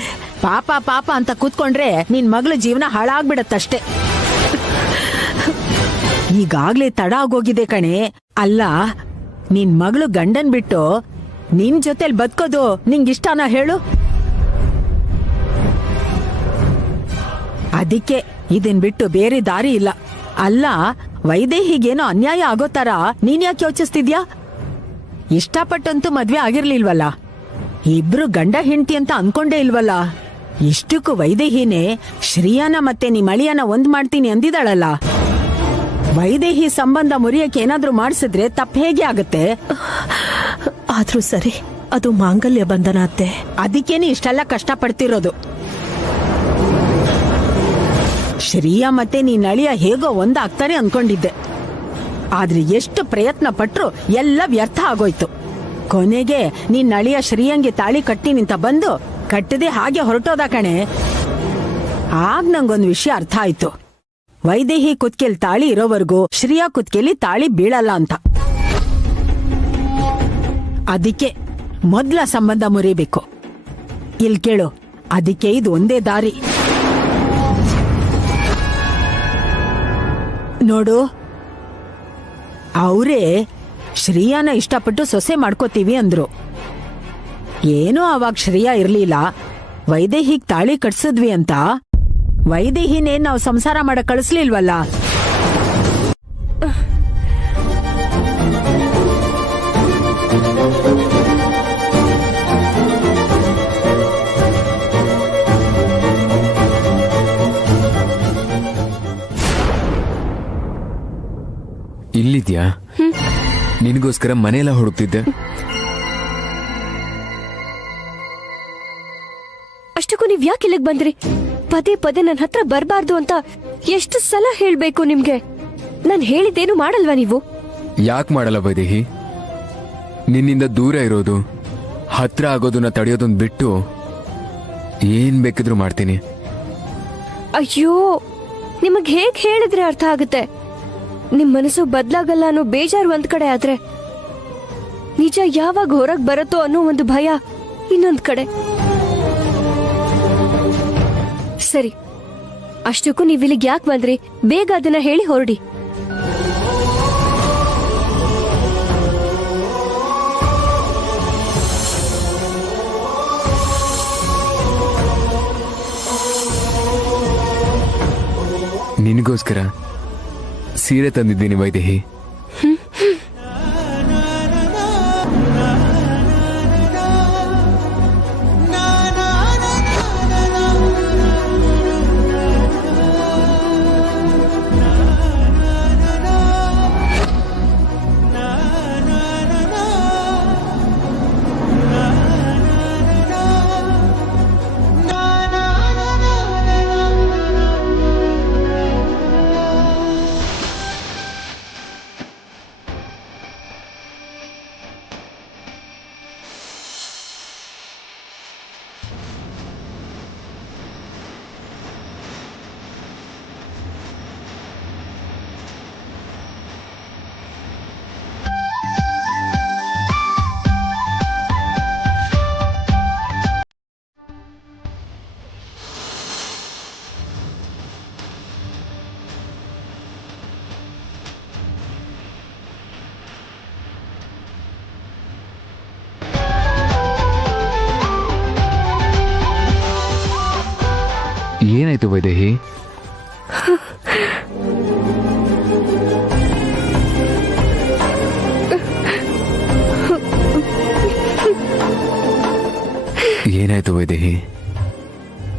ಪಾಪ ಪಾಪ ಅಂತ ಕೂತ್ಕೊಂಡ್ರೆ ನಿನ್ ಮಗಳ ಜೀವನ ಹಾಳಾಗ್ಬಿಡತ್ತಷ್ಟೇ. ಈಗಾಗ್ಲೇ ತಡ ಆಗೋಗಿದೆ ಕಣೆ. ಅಲ್ಲ, ನಿನ್ ಮಗಳು ಗಂಡನ್ ಬಿಟ್ಟು ನಿನ್ ಜೊತೆಲ್ ಬದುಕೋದು ನಿಂಗಿಷ್ಟನಾ ಹೇಳು? ಅದಕ್ಕೆ ಇದನ್ ಬಿಟ್ಟು ಬೇರೆ ದಾರಿ ಇಲ್ಲ. ಅಲ್ಲ, ವೈದೇಹಿಗೇನೋ ಅನ್ಯಾಯ ಆಗೋ ತರ ನೀನ್ ಯಾಕೆ ಯೋಚಿಸ್ತಿದ್ಯಾ? ಇಷ್ಟಪಟ್ಟಂತೂ ಮದ್ವೆ ಆಗಿರ್ಲಿಲ್ವಲ್ಲ, ಇಬ್ರು ಗಂಡ ಹೆಂಡತಿ ಅಂತ ಅನ್ಕೊಂಡೇ ಇಲ್ವಲ್ಲ. ಇಷ್ಟಕ್ಕೂ ವೈದೇಹಿನೇ ಶ್ರೀಯಾನ ಮತ್ತೆ ನಿಮ್ ಅಳಿಯನ ಒಂದ್ ಮಾಡ್ತೀನಿ ಅಂದಿದ್ದಾಳಲ್ಲ. ವೈದೇಹಿ ಸಂಬಂಧ ಮುರಿಯಕ್ಕೆ ಏನಾದ್ರೂ ಮಾಡಿಸಿದ್ರೆ ತಪ್ಪು ಹೇಗೆ ಆಗತ್ತೆ? ಆದ್ರೂ ಸರಿ, ಅದು ಮಾಂಗಲ್ಯ ಬಂಧನ ಅತ್ತೆ. ಅದಕ್ಕೇನೆ ಇಷ್ಟೆಲ್ಲ ಕಷ್ಟ ಪಡ್ತಿರೋದು. ಶ್ರೀಯಾ ಮತ್ತೆ ನೀನ್ ಅಳಿಯ ಹೇಗೋ ಒಂದಾಗ್ತಾರೆ ಅನ್ಕೊಂಡಿದ್ದೆ. ಆದ್ರೆ ಎಷ್ಟು ಪ್ರಯತ್ನ ಪಟ್ರು ಎಲ್ಲ ವ್ಯರ್ಥ ಆಗೋಯ್ತು. ಕೊನೆಗೆ ನೀನ್ ಅಳಿಯ ಶ್ರೀಯಂಗೆ ತಾಳಿ ಕಟ್ಟಿ ನಿಂತ ಬಂದು ಕಟ್ಟದೆ ಹಾಗೆ ಹೊರಟೋದ ಕಣೆ. ಆಗ ನಂಗೊಂದು ವಿಷಯ ಅರ್ಥ ಆಯ್ತು. ವೈದೇಹಿ ಕುತ್ಕೆಲ್ ತಾಳಿ ಇರೋವರೆಗೂ ಶ್ರೀಯಾ ಕುತ್ಕೆಲಿ ತಾಳಿ ಬೀಳಲ್ಲ ಅಂತ. ಅದಕ್ಕೆ ಮೊದ್ಲ ಸಂಬಂಧ ಮುರಿಬೇಕು. ಇಲ್ ಕೇಳು, ಅದಕ್ಕೆ ಇದು ಒಂದೇ ದಾರಿ. ನೋಡು, ಅವರೇ ಶ್ರೇಯಾನ ಇಷ್ಟಪಟ್ಟು ಸೊಸೆ ಮಾಡ್ಕೋತೀವಿ ಅಂದ್ರು. ಏನೋ ಅವಾಗ ಶ್ರೇಯಾ ಇರ್ಲಿಲ್ಲ, ವೈದೇಹಿಗ್ ತಾಳಿ ಕಟ್ಸಿದ್ವಿ ಅಂತ ವೈದೇಹಿನೇ ನಾವು ಸಂಸಾರ ಮಾಡಕ್ ಕಳಿಸ್ಲಿಲ್ವಲ್ಲ. ಇಲ್ಲಿದ್ಯಾ? ನಿನಗೋಸ್ಕರ ಮನೆಯೆಲ್ಲ ಹುಡುಕ್ತಿದ್ದೆ. ಅಷ್ಟಕ್ಕೂ ನೀವ್ ಯಾಕೆ ಇಲ್ಲಿಗೆ ಬಂದ್ರಿ? ಪದೇ ಪದೇ ನನ್ನ ಹತ್ರ ಬರಬಾರ್ದು ಅಂತ ಎಷ್ಟು ಸಲ ಹೇಳ್ಬೇಕು ನಿಮ್ಗೆ? ನಾನು ಹೇಳಿದ್ದೇನು ಮಾಡಲ್ವಾ ನೀವು? ಯಾಕೆ ಮಾಡಲ್ಲ ವೈದೇಹಿ? ನಿನ್ನಿಂದ ದೂರ ಇರೋದು, ಹತ್ರ ಆಗೋದನ್ನ ತಡೆಯೋದನ್ನ ಬಿಟ್ಟು ಏನ್ ಬೇಕಿದ್ರು ಮಾಡ್ತೀನಿ. ಅಯ್ಯೋ, ನಿಮಗ್ ಹೇಗ್ ಹೇಳಿದ್ರೆ ಅರ್ಥ ಆಗುತ್ತೆ? ನಿಮ್ ಮನಸ್ಸು ಬದ್ಲಾಗಲ್ಲ ಅನ್ನೋ ಬೇಜಾರು ಒಂದ್ ಕಡೆ ಆದ್ರೆ, ನಿಜ ಯಾವಾಗ ಹೊರಗ್ ಬರುತ್ತೋ ಅನ್ನೋ ಒಂದು ಭಯ ಇನ್ನೊಂದ್ ಕಡೆ. ಸರಿ, ಅಷ್ಟಕ್ಕೂ ನೀವ್ ಇಲ್ಲಿಗೆ ಯಾಕೆ ಬಂದ್ರಿ? ಬೇಗ ಅದನ್ನ ಹೇಳಿ ಹೊರಡಿ. ನಿನಗೋಸ್ಕರ ಸೀರೆ ತಂದಿದ್ದೀನಿ ವೈದೇಹಿ. ಏನಾಯ್ತು ವೈದೇಹಿ? ಏನಾಯ್ತು ವೈದೇಹಿ?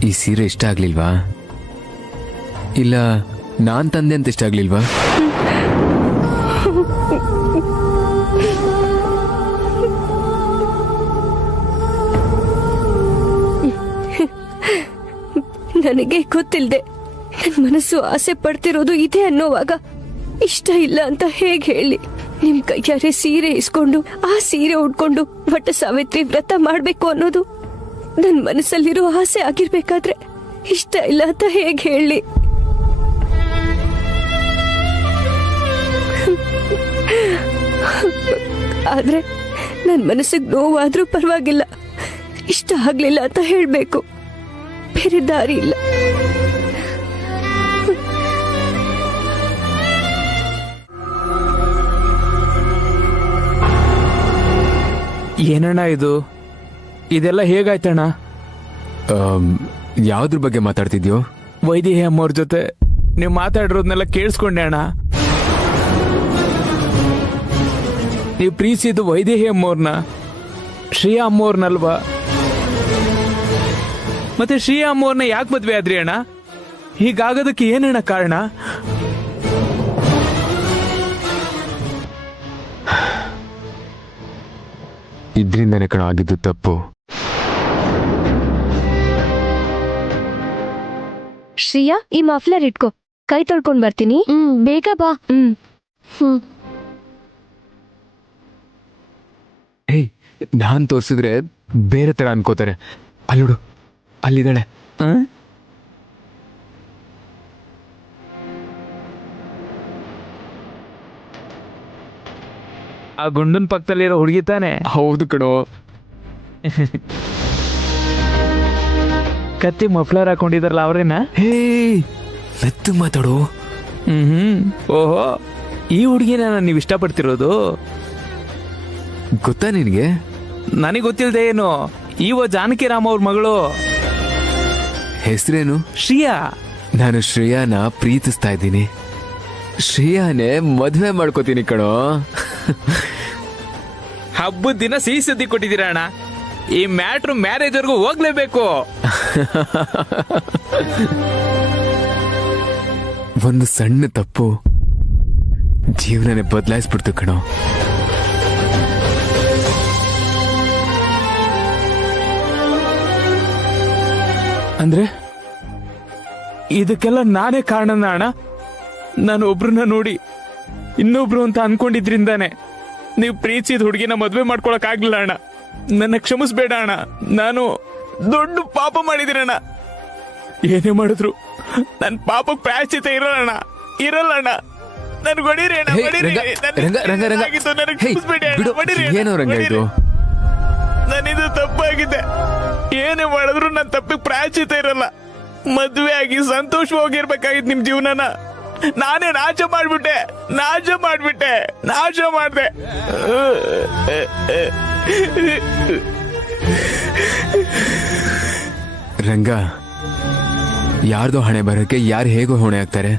ಈ ಸೀರೆ ಇಷ್ಟ ಆಗ್ಲಿಲ್ವಾ? ಇಲ್ಲ ನಾನ್ ತಂದೆ ಅಂತ ಇಷ್ಟ ಆಗ್ಲಿಲ್ವಾ? ನನಗೆ ಗೊತ್ತಿಲ್ಲದೆ ನನ್ನ ಮನಸ್ಸು ಆಸೆ ಪಡ್ತಿರೋದು ಇದೆ ಅನ್ನೋವಾಗ ಇಷ್ಟ ಇಲ್ಲ ಅಂತ ಹೇಗೆ ಹೇಳಿ? ನಿಮ್ ಕೈಯಾರೆ ಸೀರೆ ಇಸ್ಕೊಂಡು ಆ ಸೀರೆ ಉಟ್ಕೊಂಡು ವಟ ಸಾವಿತ್ರಿ ವ್ರತ ಮಾಡ್ಬೇಕು ಅನ್ನೋದು ನನ್ನ ಮನಸ್ಸಲ್ಲಿರೋ ಆಸೆ ಆಗಿರ್ಬೇಕಾದ್ರೆ ಇಷ್ಟ ಇಲ್ಲ ಅಂತ ಹೇಗೆ ಹೇಳಿ? ಆದ್ರೆ ನನ್ನ ಮನಸ್ಸಿಗೆ ನೋವಾದ್ರೂ ಪರವಾಗಿಲ್ಲ, ಇಷ್ಟ ಆಗ್ಲಿಲ್ಲ ಅಂತ ಹೇಳ್ಬೇಕು. ಬೇರೆ ದಾರಿ ಇಲ್ಲ. ಏನಣ್ಣ ಇದು? ಇದೆಲ್ಲ ಹೇಗಾಯ್ತಣ್ಣ? ಯಾವ್ದ್ರ ಬಗ್ಗೆ ಮಾತಾಡ್ತಿದ್ಯೋ? ವೈದೇಹಿ ಅಮ್ಮವ್ರ ಜೊತೆ ನೀವು ಮಾತಾಡಿರೋದ್ನೆಲ್ಲ ಕೇಳಿಸ್ಕೊಂಡೆ ಅಣ್ಣ. ನೀವು ಪ್ರೀತಿಸಿದ್ದು ವೈದೇಹಿ ಅಮ್ಮವ್ರನ್ನ, ಶ್ರೇಯಾ ಅಮ್ಮವ್ರನ್ನಲ್ವಾ? ಮತ್ತೆ ಶ್ರೇಯಾ ಅಮ್ಮವ್ರನ್ನ ಯಾಕೆ ಮದ್ವೆ ಆದ್ರಿ ಅಣ್ಣ? ಹೀಗಾಗೋದಕ್ಕೆ ಏನಣ್ಣ ಕಾರಣ? ಇದ್ರಿಂದನೇ ಕಣ ಆಗಿದ್ದು ತಪ್ಪು. ಶ್ರೇಯಾ, ಈ ಮಫ್ಲರ್ ಇಟ್ಕೋ, ಕೈ ತೊಳ್ಕೊಂಡ್ ಬರ್ತೀನಿ. ಬೇಗ ಬಾ. ಏಯ್, ನಾನ್ ತೋರ್ಸಿದ್ರೆ ಬೇರೆ ತರ ಅನ್ಕೋತಾರೆ. ಅಲ್ಲೋಡು, ಅಲ್ಲಿದ್ದಾಳೆ. ಆ ಗುಂಡನ್ ಪಕ್ಕದಲ್ಲಿರೋ ಹುಡುಗಿ ತಾನೆ? ಹೌದು ಕಣೋ. ಕತ್ತಿ ಮಫ್ಲರ್ ಹಾಕೊಂಡಿದಾರಲ್ಲ ಅವ್ರೇನಾ? ಹೇ, ಮೆತ್ತು ಮಾತಾಡು. ಓಹೋ, ಈ ಹುಡುಗಿನ ನೀವು ಇಷ್ಟಪಡ್ತಿರೋದು? ಗೊತ್ತಾ ನಿನಗೆ? ನನಗೆ ಗೊತ್ತಿಲ್ಲದೆ ಏನು, ಇವ ಜಾನಕಿ ರಾಮ್ ಅವ್ರ ಮಗಳು. ಹೆಸರೇನು? ಶ್ರೇಯಾ. ನಾನು ಶ್ರೇಯಾನ ಪ್ರೀತಿಸ್ತಾ ಇದ್ದೀನಿ. ಶ್ರೇಯಾನೇ ಮದುವೆ ಮಾಡ್ಕೋತೀನಿ ಕಣೋ. ಹಬ್ಬದ ದಿನ ಸಿಹಿ ಸುದ್ದಿ ಕೊಟ್ಟಿದ್ದೀರಾ ಅಣ್ಣ. ಈ ಮ್ಯಾಟ್ರು ಮ್ಯಾರೇಜ್ವರೆಗೂ ಹೋಗ್ಲೇಬೇಕು. ಒಂದು ಸಣ್ಣ ತಪ್ಪು ಜೀವನನೇ ಬದಲಾಯಿಸ್ಬಿಡ್ತು ಕಣೋ. ಅಂದ್ರೆ ಇದಕ್ಕೆಲ್ಲ ನಾನೇ ಕಾರಣನ ಅಣ್ಣ? ನಾನು ಒಬ್ರನ್ನ ನೋಡಿ ಇನ್ನೊಬ್ರು ಅಂತ ಅನ್ಕೊಂಡಿದ್ರಿಂದಾನೆ ನೀವು ಪ್ರೀತಿಸಿದ ಹುಡುಗಿನ ಮದ್ವೆ ಮಾಡ್ಕೊಳಕ್ ಆಗ್ಲಿಲ್ಲ ಅಣ್ಣ. ನನ್ನ ಕ್ಷಮಿಸ್ಬೇಡ ಅಣ್ಣ. ನಾನು ದೊಡ್ಡ ಪಾಪ ಮಾಡಿದಿರಣ್ಣ. ಏನೇ ಮಾಡಿದ್ರು ನನ್ ಪಾಪಕ್ ಪ್ರಾಯಶ್ಚಿತ್ತ ಇರಲ್ಲ ಅಣ್ಣ. ನನ್ಗೆ ಹೊಡೀರಿ ಅಣ್ಣ, ಏನೋ ರಂಗ ಇದು? ನನ್ನಿದು ತಪ್ಪಾಗಿದೆ. ಏನೇ ಮಾಡಿದ್ರು ನನ್ನ ತಪ್ಪಿಗೆ ಪ್ರಾಯಶ್ಚಿತ್ತ ಇರಲ್ಲ. ಮದ್ವೆ ಆಗಿ ಸಂತೋಷವಾಗಿರ್ಬೇಕಾಗಿತ್ತು ನಿಮ್ ಜೀವನನ ನಾನೇ ನಾಶ ಮಾಡ್ಬಿಟ್ಟೆ. ರಂಗ, ಯಾರ್ದೋ ಹಣೆ ಬರೋಕೆ ಯಾರು ಹೇಗೋ ಹೊಣೆ ಆಗ್ತಾರೆ.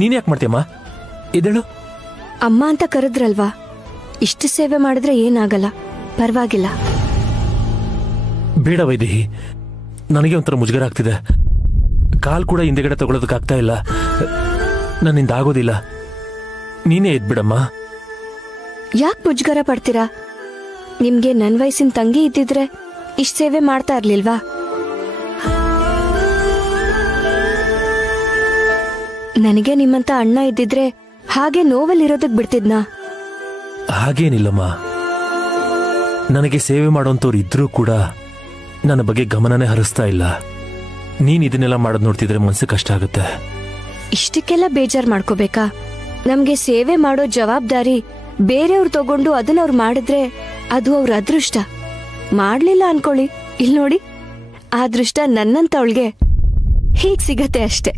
ನೀನ್ ಯಾಕೆ ಮಾಡ್ತೀಯಮ್ಮ? ಇದಳು ಅಮ್ಮ ಅಂತ ಕರೆದ್ರಲ್ವಾ, ಇಷ್ಟು ಸೇವೆ ಮಾಡಿದ್ರೆ ಏನಾಗಲ್ಲ, ಪರವಾಗಿಲ್ಲ. ಬೇಡ ವೈದೇಹಿ, ನನಗೆ ಒಂಥರ ಮುಜುಗರ ಆಗ್ತಿದೆ. ಕಾಲ್ ಕೂಡ ಹಿಂದೆಗಡೆ ತಗೊಳ್ಳೋದಕ್ಕಾಗ್ತಾ ಇಲ್ಲ. ನನ್ನಿಂದ ಆಗೋದಿಲ್ಲ. ನೀನೇ ಎದ್ಬಿಡಮ್ಮ. ಯಾಕೆ ಮುಜುಗರ ಪಡ್ತೀರಾ? ನಿಮ್ಗೆ ನನ್ ವಯಸ್ಸಿನ ತಂಗಿ ಇದ್ದಿದ್ರೆ ಇಷ್ಟ ಸೇವೆ ಮಾಡ್ತಾ ಇರ್ಲಿಲ್ವಾ? ನನಗೆ ನಿಮ್ಮಂತ ಅಣ್ಣ ಇದ್ದಿದ್ರೆ ಹಾಗೆ ನೋವಲ್ಲಿರೋದಕ್ ಬಿಡ್ತಿದ್ನಾ? ಹಾಗೇನಿಲ್ಲಮ್ಮ. ನನಗೆ ಸೇವೆ ಮಾಡೋಂಥವ್ರು ಇದ್ರೂ ಕೂಡ ನನ್ನ ಬಗ್ಗೆ ಗಮನನೇ ಹರಿಸ್ತಾ ಇಲ್ಲ. ನೀನ್ ಇದನ್ನೆಲ್ಲ ಮಾಡೋದ್ ನೋಡ್ತಿದ್ರೆ ಮನ್ಸು ಕಷ್ಟ ಆಗುತ್ತೆ. ಇಷ್ಟಕ್ಕೆಲ್ಲ ಬೇಜಾರ್ ಮಾಡ್ಕೋಬೇಕಾ? ನಮ್ಗೆ ಸೇವೆ ಮಾಡೋ ಜವಾಬ್ದಾರಿ ಬೇರೆಯವ್ರು ತಗೊಂಡು ಅದನ್ನ ಅವ್ರು ಮಾಡಿದ್ರೆ ಅದು ಅವ್ರ ಅದೃಷ್ಟ. ಮಾಡ್ಲಿಲ್ಲ ಅನ್ಕೊಳ್ಳಿ, ಇಲ್ ನೋಡಿ, ಆ ಅದೃಷ್ಟ ನನ್ನಂತವಳ್ಗೆ ಹೀಗ್ ಸಿಗತ್ತೆ ಅಷ್ಟೆ.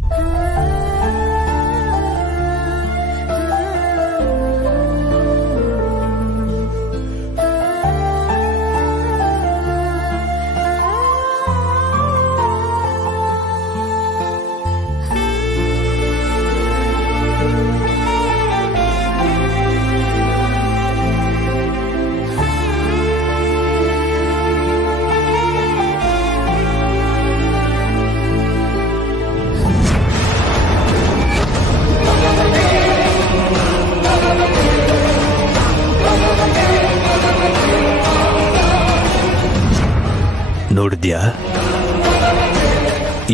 ನೋಡಿದ್ಯಾ,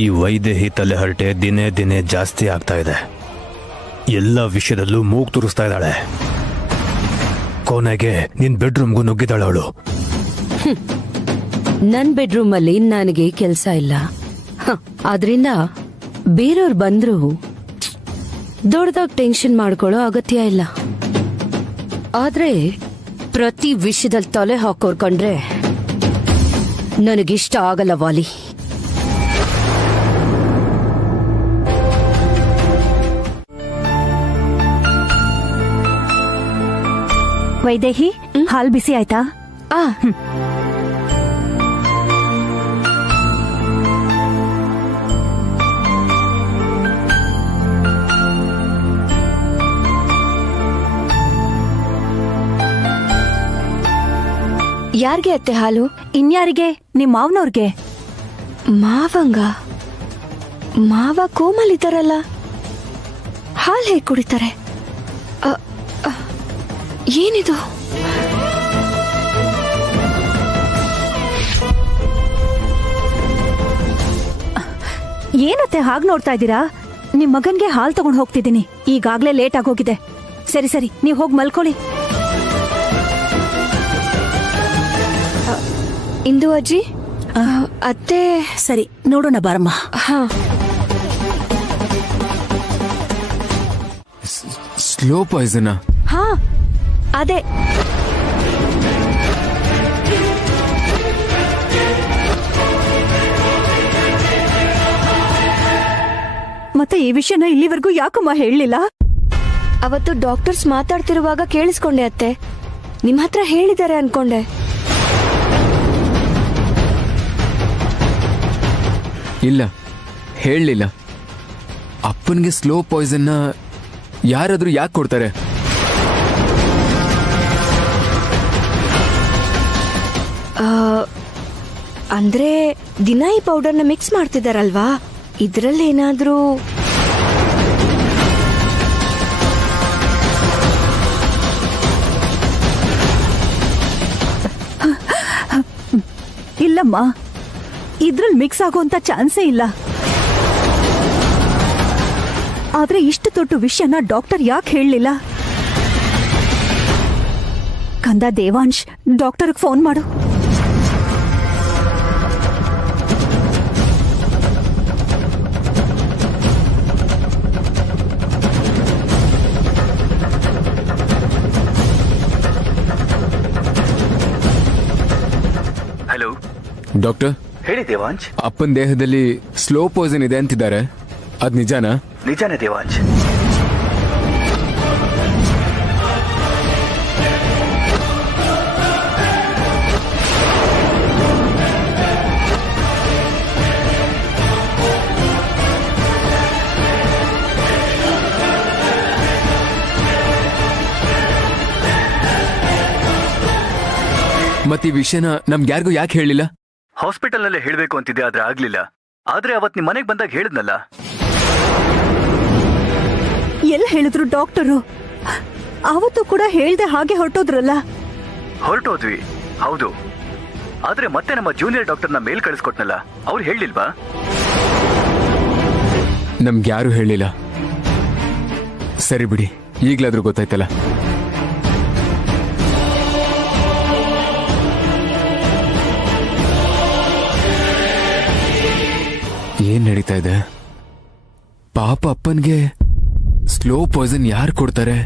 ಈ ವೈದೇಹಿ ತಲೆಹರಟೆ ದಿನೇ ದಿನೇ ಜಾಸ್ತಿ ಆಗ್ತಾ ಇದೆ. ಎಲ್ಲ ವಿಷಯದಲ್ಲೂ ಮೂಗು ತುರಿಸ್ತಾ ಇದ್ದಾಳೆ. ಕೊನೆಗೆ ನಿನ್ ಬೆಡ್ರೂಮ್ಗೂ ನುಗ್ಗಿದಾಳೆ ಅವಳು. ನನ್ ಬೆಡ್ರೂಮ್ ಅಲ್ಲಿ ನನಗೆ ಕೆಲ್ಸ ಇಲ್ಲ, ಆದ್ರಿಂದ ಬೇರೆಯವ್ರು ಬಂದ್ರು ದೊಡ್ಡದಾಗ ಟೆನ್ಷನ್ ಮಾಡ್ಕೊಳ್ಳೋ ಅಗತ್ಯ ಇಲ್ಲ. ಆದ್ರೆ ಪ್ರತಿ ವಿಷಯದಲ್ಲಿ ತಲೆ ಹಾಕೋರ್ ಕಂಡ್ರೆ ನನಗಿಷ್ಟ ಆಗಲ್ಲ ವಾಲಿ. ವೈದೇಹಿ, ಹಾಲ್ ಬಿಸಿ ಆಯ್ತಾ? ಯಾರಿಗೆ ಅತ್ತೆ ಹಾಲು? ಇನ್ಯಾರಿಗೆ? ನಿಮ್ ಮಾವನವ್ರಿಗೆ. ಮಾವಂಗ? ಮಾವ ಕೋಮಲ್ ಇದ್ದಾರಲ್ಲ, ಹಾಲು ಹೇಗೆ ಕುಡಿತಾರೆ? ಏನಿದು? ಏನತ್ತೆ ಹಾಗ್ ನೋಡ್ತಾ ಇದ್ದೀರಾ? ನಿಮ್ ಮಗನ್ಗೆ ಹಾಲ್ ತಗೊಂಡ್ ಹೋಗ್ತಿದ್ದೀನಿ. ಈಗಾಗ್ಲೇ ಲೇಟ್ ಆಗೋಗಿದೆ. ಸರಿ ಸರಿ, ನೀವ್ ಹೋಗ್ ಮಲ್ಕೊಳ್ಳಿ. ಇಂದು ಅಜ್ಜಿ, ಅತ್ತೆ. ಸರಿ, ನೋಡೋಣ ಬಾರಮ್ಮ. ಹಾ. Slow Poisson? ಹಾ, ಅದೇ. ಮತ್ತೆ ಈ ವಿಷಯನ ಇಲ್ಲಿವರೆಗೂ ಯಾಕಮ್ಮ ಹೇಳಲಿಲ್ಲ? ಅವತ್ತು ಡಾಕ್ಟರ್ಸ್ ಮಾತಾಡ್ತಿರುವಾಗ ಕೇಳಿಸ್ಕೊಂಡೆ ಅತ್ತೆ. ನಿಮ್ ಹತ್ರ ಹೇಳಿದ್ದಾರೆ ಅನ್ಕೊಂಡೆ. ಇಲ್ಲ, ಹೇಳಲಿಲ್ಲ. ಅಪ್ಪನಿಗೆ ಸ್ಲೋ ಪಾಯ್ಸನ್ನ ಯಾರಾದ್ರೂ ಯಾಕೆ ಕೊಡ್ತಾರೆ? ಅಂದ್ರೆ ದಿನ ಈ ಪೌಡರ್ನ ಮಿಕ್ಸ್ ಮಾಡ್ತಿದಾರಲ್ವಾ, ಇದ್ರಲ್ಲಿ ಏನಾದ್ರೂ. ಇಲ್ಲಮ್ಮ, ಇದ್ರಲ್ಲಿ ಮಿಕ್ಸ್ ಆಗುವಂತ ಚಾನ್ಸೇ ಇಲ್ಲ. ಆದ್ರೆ ಇಷ್ಟು ದೊಡ್ಡ ವಿಷಯನ ಡಾಕ್ಟರ್ ಯಾಕೆ ಹೇಳಲಿಲ್ಲ? ಕಂದ ದೇವಾಂಶ್, ಡಾಕ್ಟರ್ಗೆ ಫೋನ್ ಮಾಡು. Hello doctor. ಹೇಳಿ ದೇವಾಂಶ್. ಅಪ್ಪನ ದೇಹದಲ್ಲಿ ಸ್ಲೋ ಪಾಯ್ಸನ್ ಇದೆ ಅಂತಿದ್ದಾರೆ, ಅದ್ ನಿಜಾನಾ? ನಿಜಾನೇ ದೇವಾಂಶ್. ಮತ್ತೆ ಈ ವಿಷಯನ ನಮ್ಗೆ ಯಾರಿಗೂ ಯಾಕೆ ಹೇಳಿಲ್ಲ? ಹಾಸ್ಪಿಟಲ್ ನಲ್ಲೇ ಹೇಳ್ಬೇಕು ಅಂತಿದ್ದೆ, ಆದ್ರೆ ಆಗ್ಲಿಲ್ಲ. ಆದ್ರೆ ಅವತ್ ನಿಮ್ ಮನೆಗ್ ಬಂದಾಗ ಹೇಳಿದ್ನಲ್ಲ. ಎಲ್ಲ ಹೇಳಿದ್ರು ಡಾಕ್ಟರು? ಅವತ್ತು ಕೂಡ ಹೇಳ್ದೆ ಹಾಗೆ ಹೊರಟೋದ್ರಲ್ಲ. ಹೊರಟೋದ್ವಿ, ಹೌದು. ಆದ್ರೆ ಮತ್ತೆ ನಮ್ಮ ಜೂನಿಯರ್ ಡಾಕ್ಟರ್ನ ಮೇಲ್ ಕಳಿಸ್ಕೊಟ್ನಲ್ಲ, ಅವ್ರು ಹೇಳಿಲ್ವಾ? ನಮ್ಗೆ ಯಾರು ಹೇಳಿಲ್ಲ. ಸರಿ ಬಿಡಿ, ಈಗ್ಲಾದ್ರೂ ಗೊತ್ತಾಯ್ತಲ್ಲ. ಏನ್ ನಡೀತಾ ಇದೆ? ಪಾಪ ಅಪ್ಪನ್ಗೆ ಸ್ಲೋ ಪಾಯ್ಸನ್ ಯಾರು ಕೊಡ್ತಾರೆ?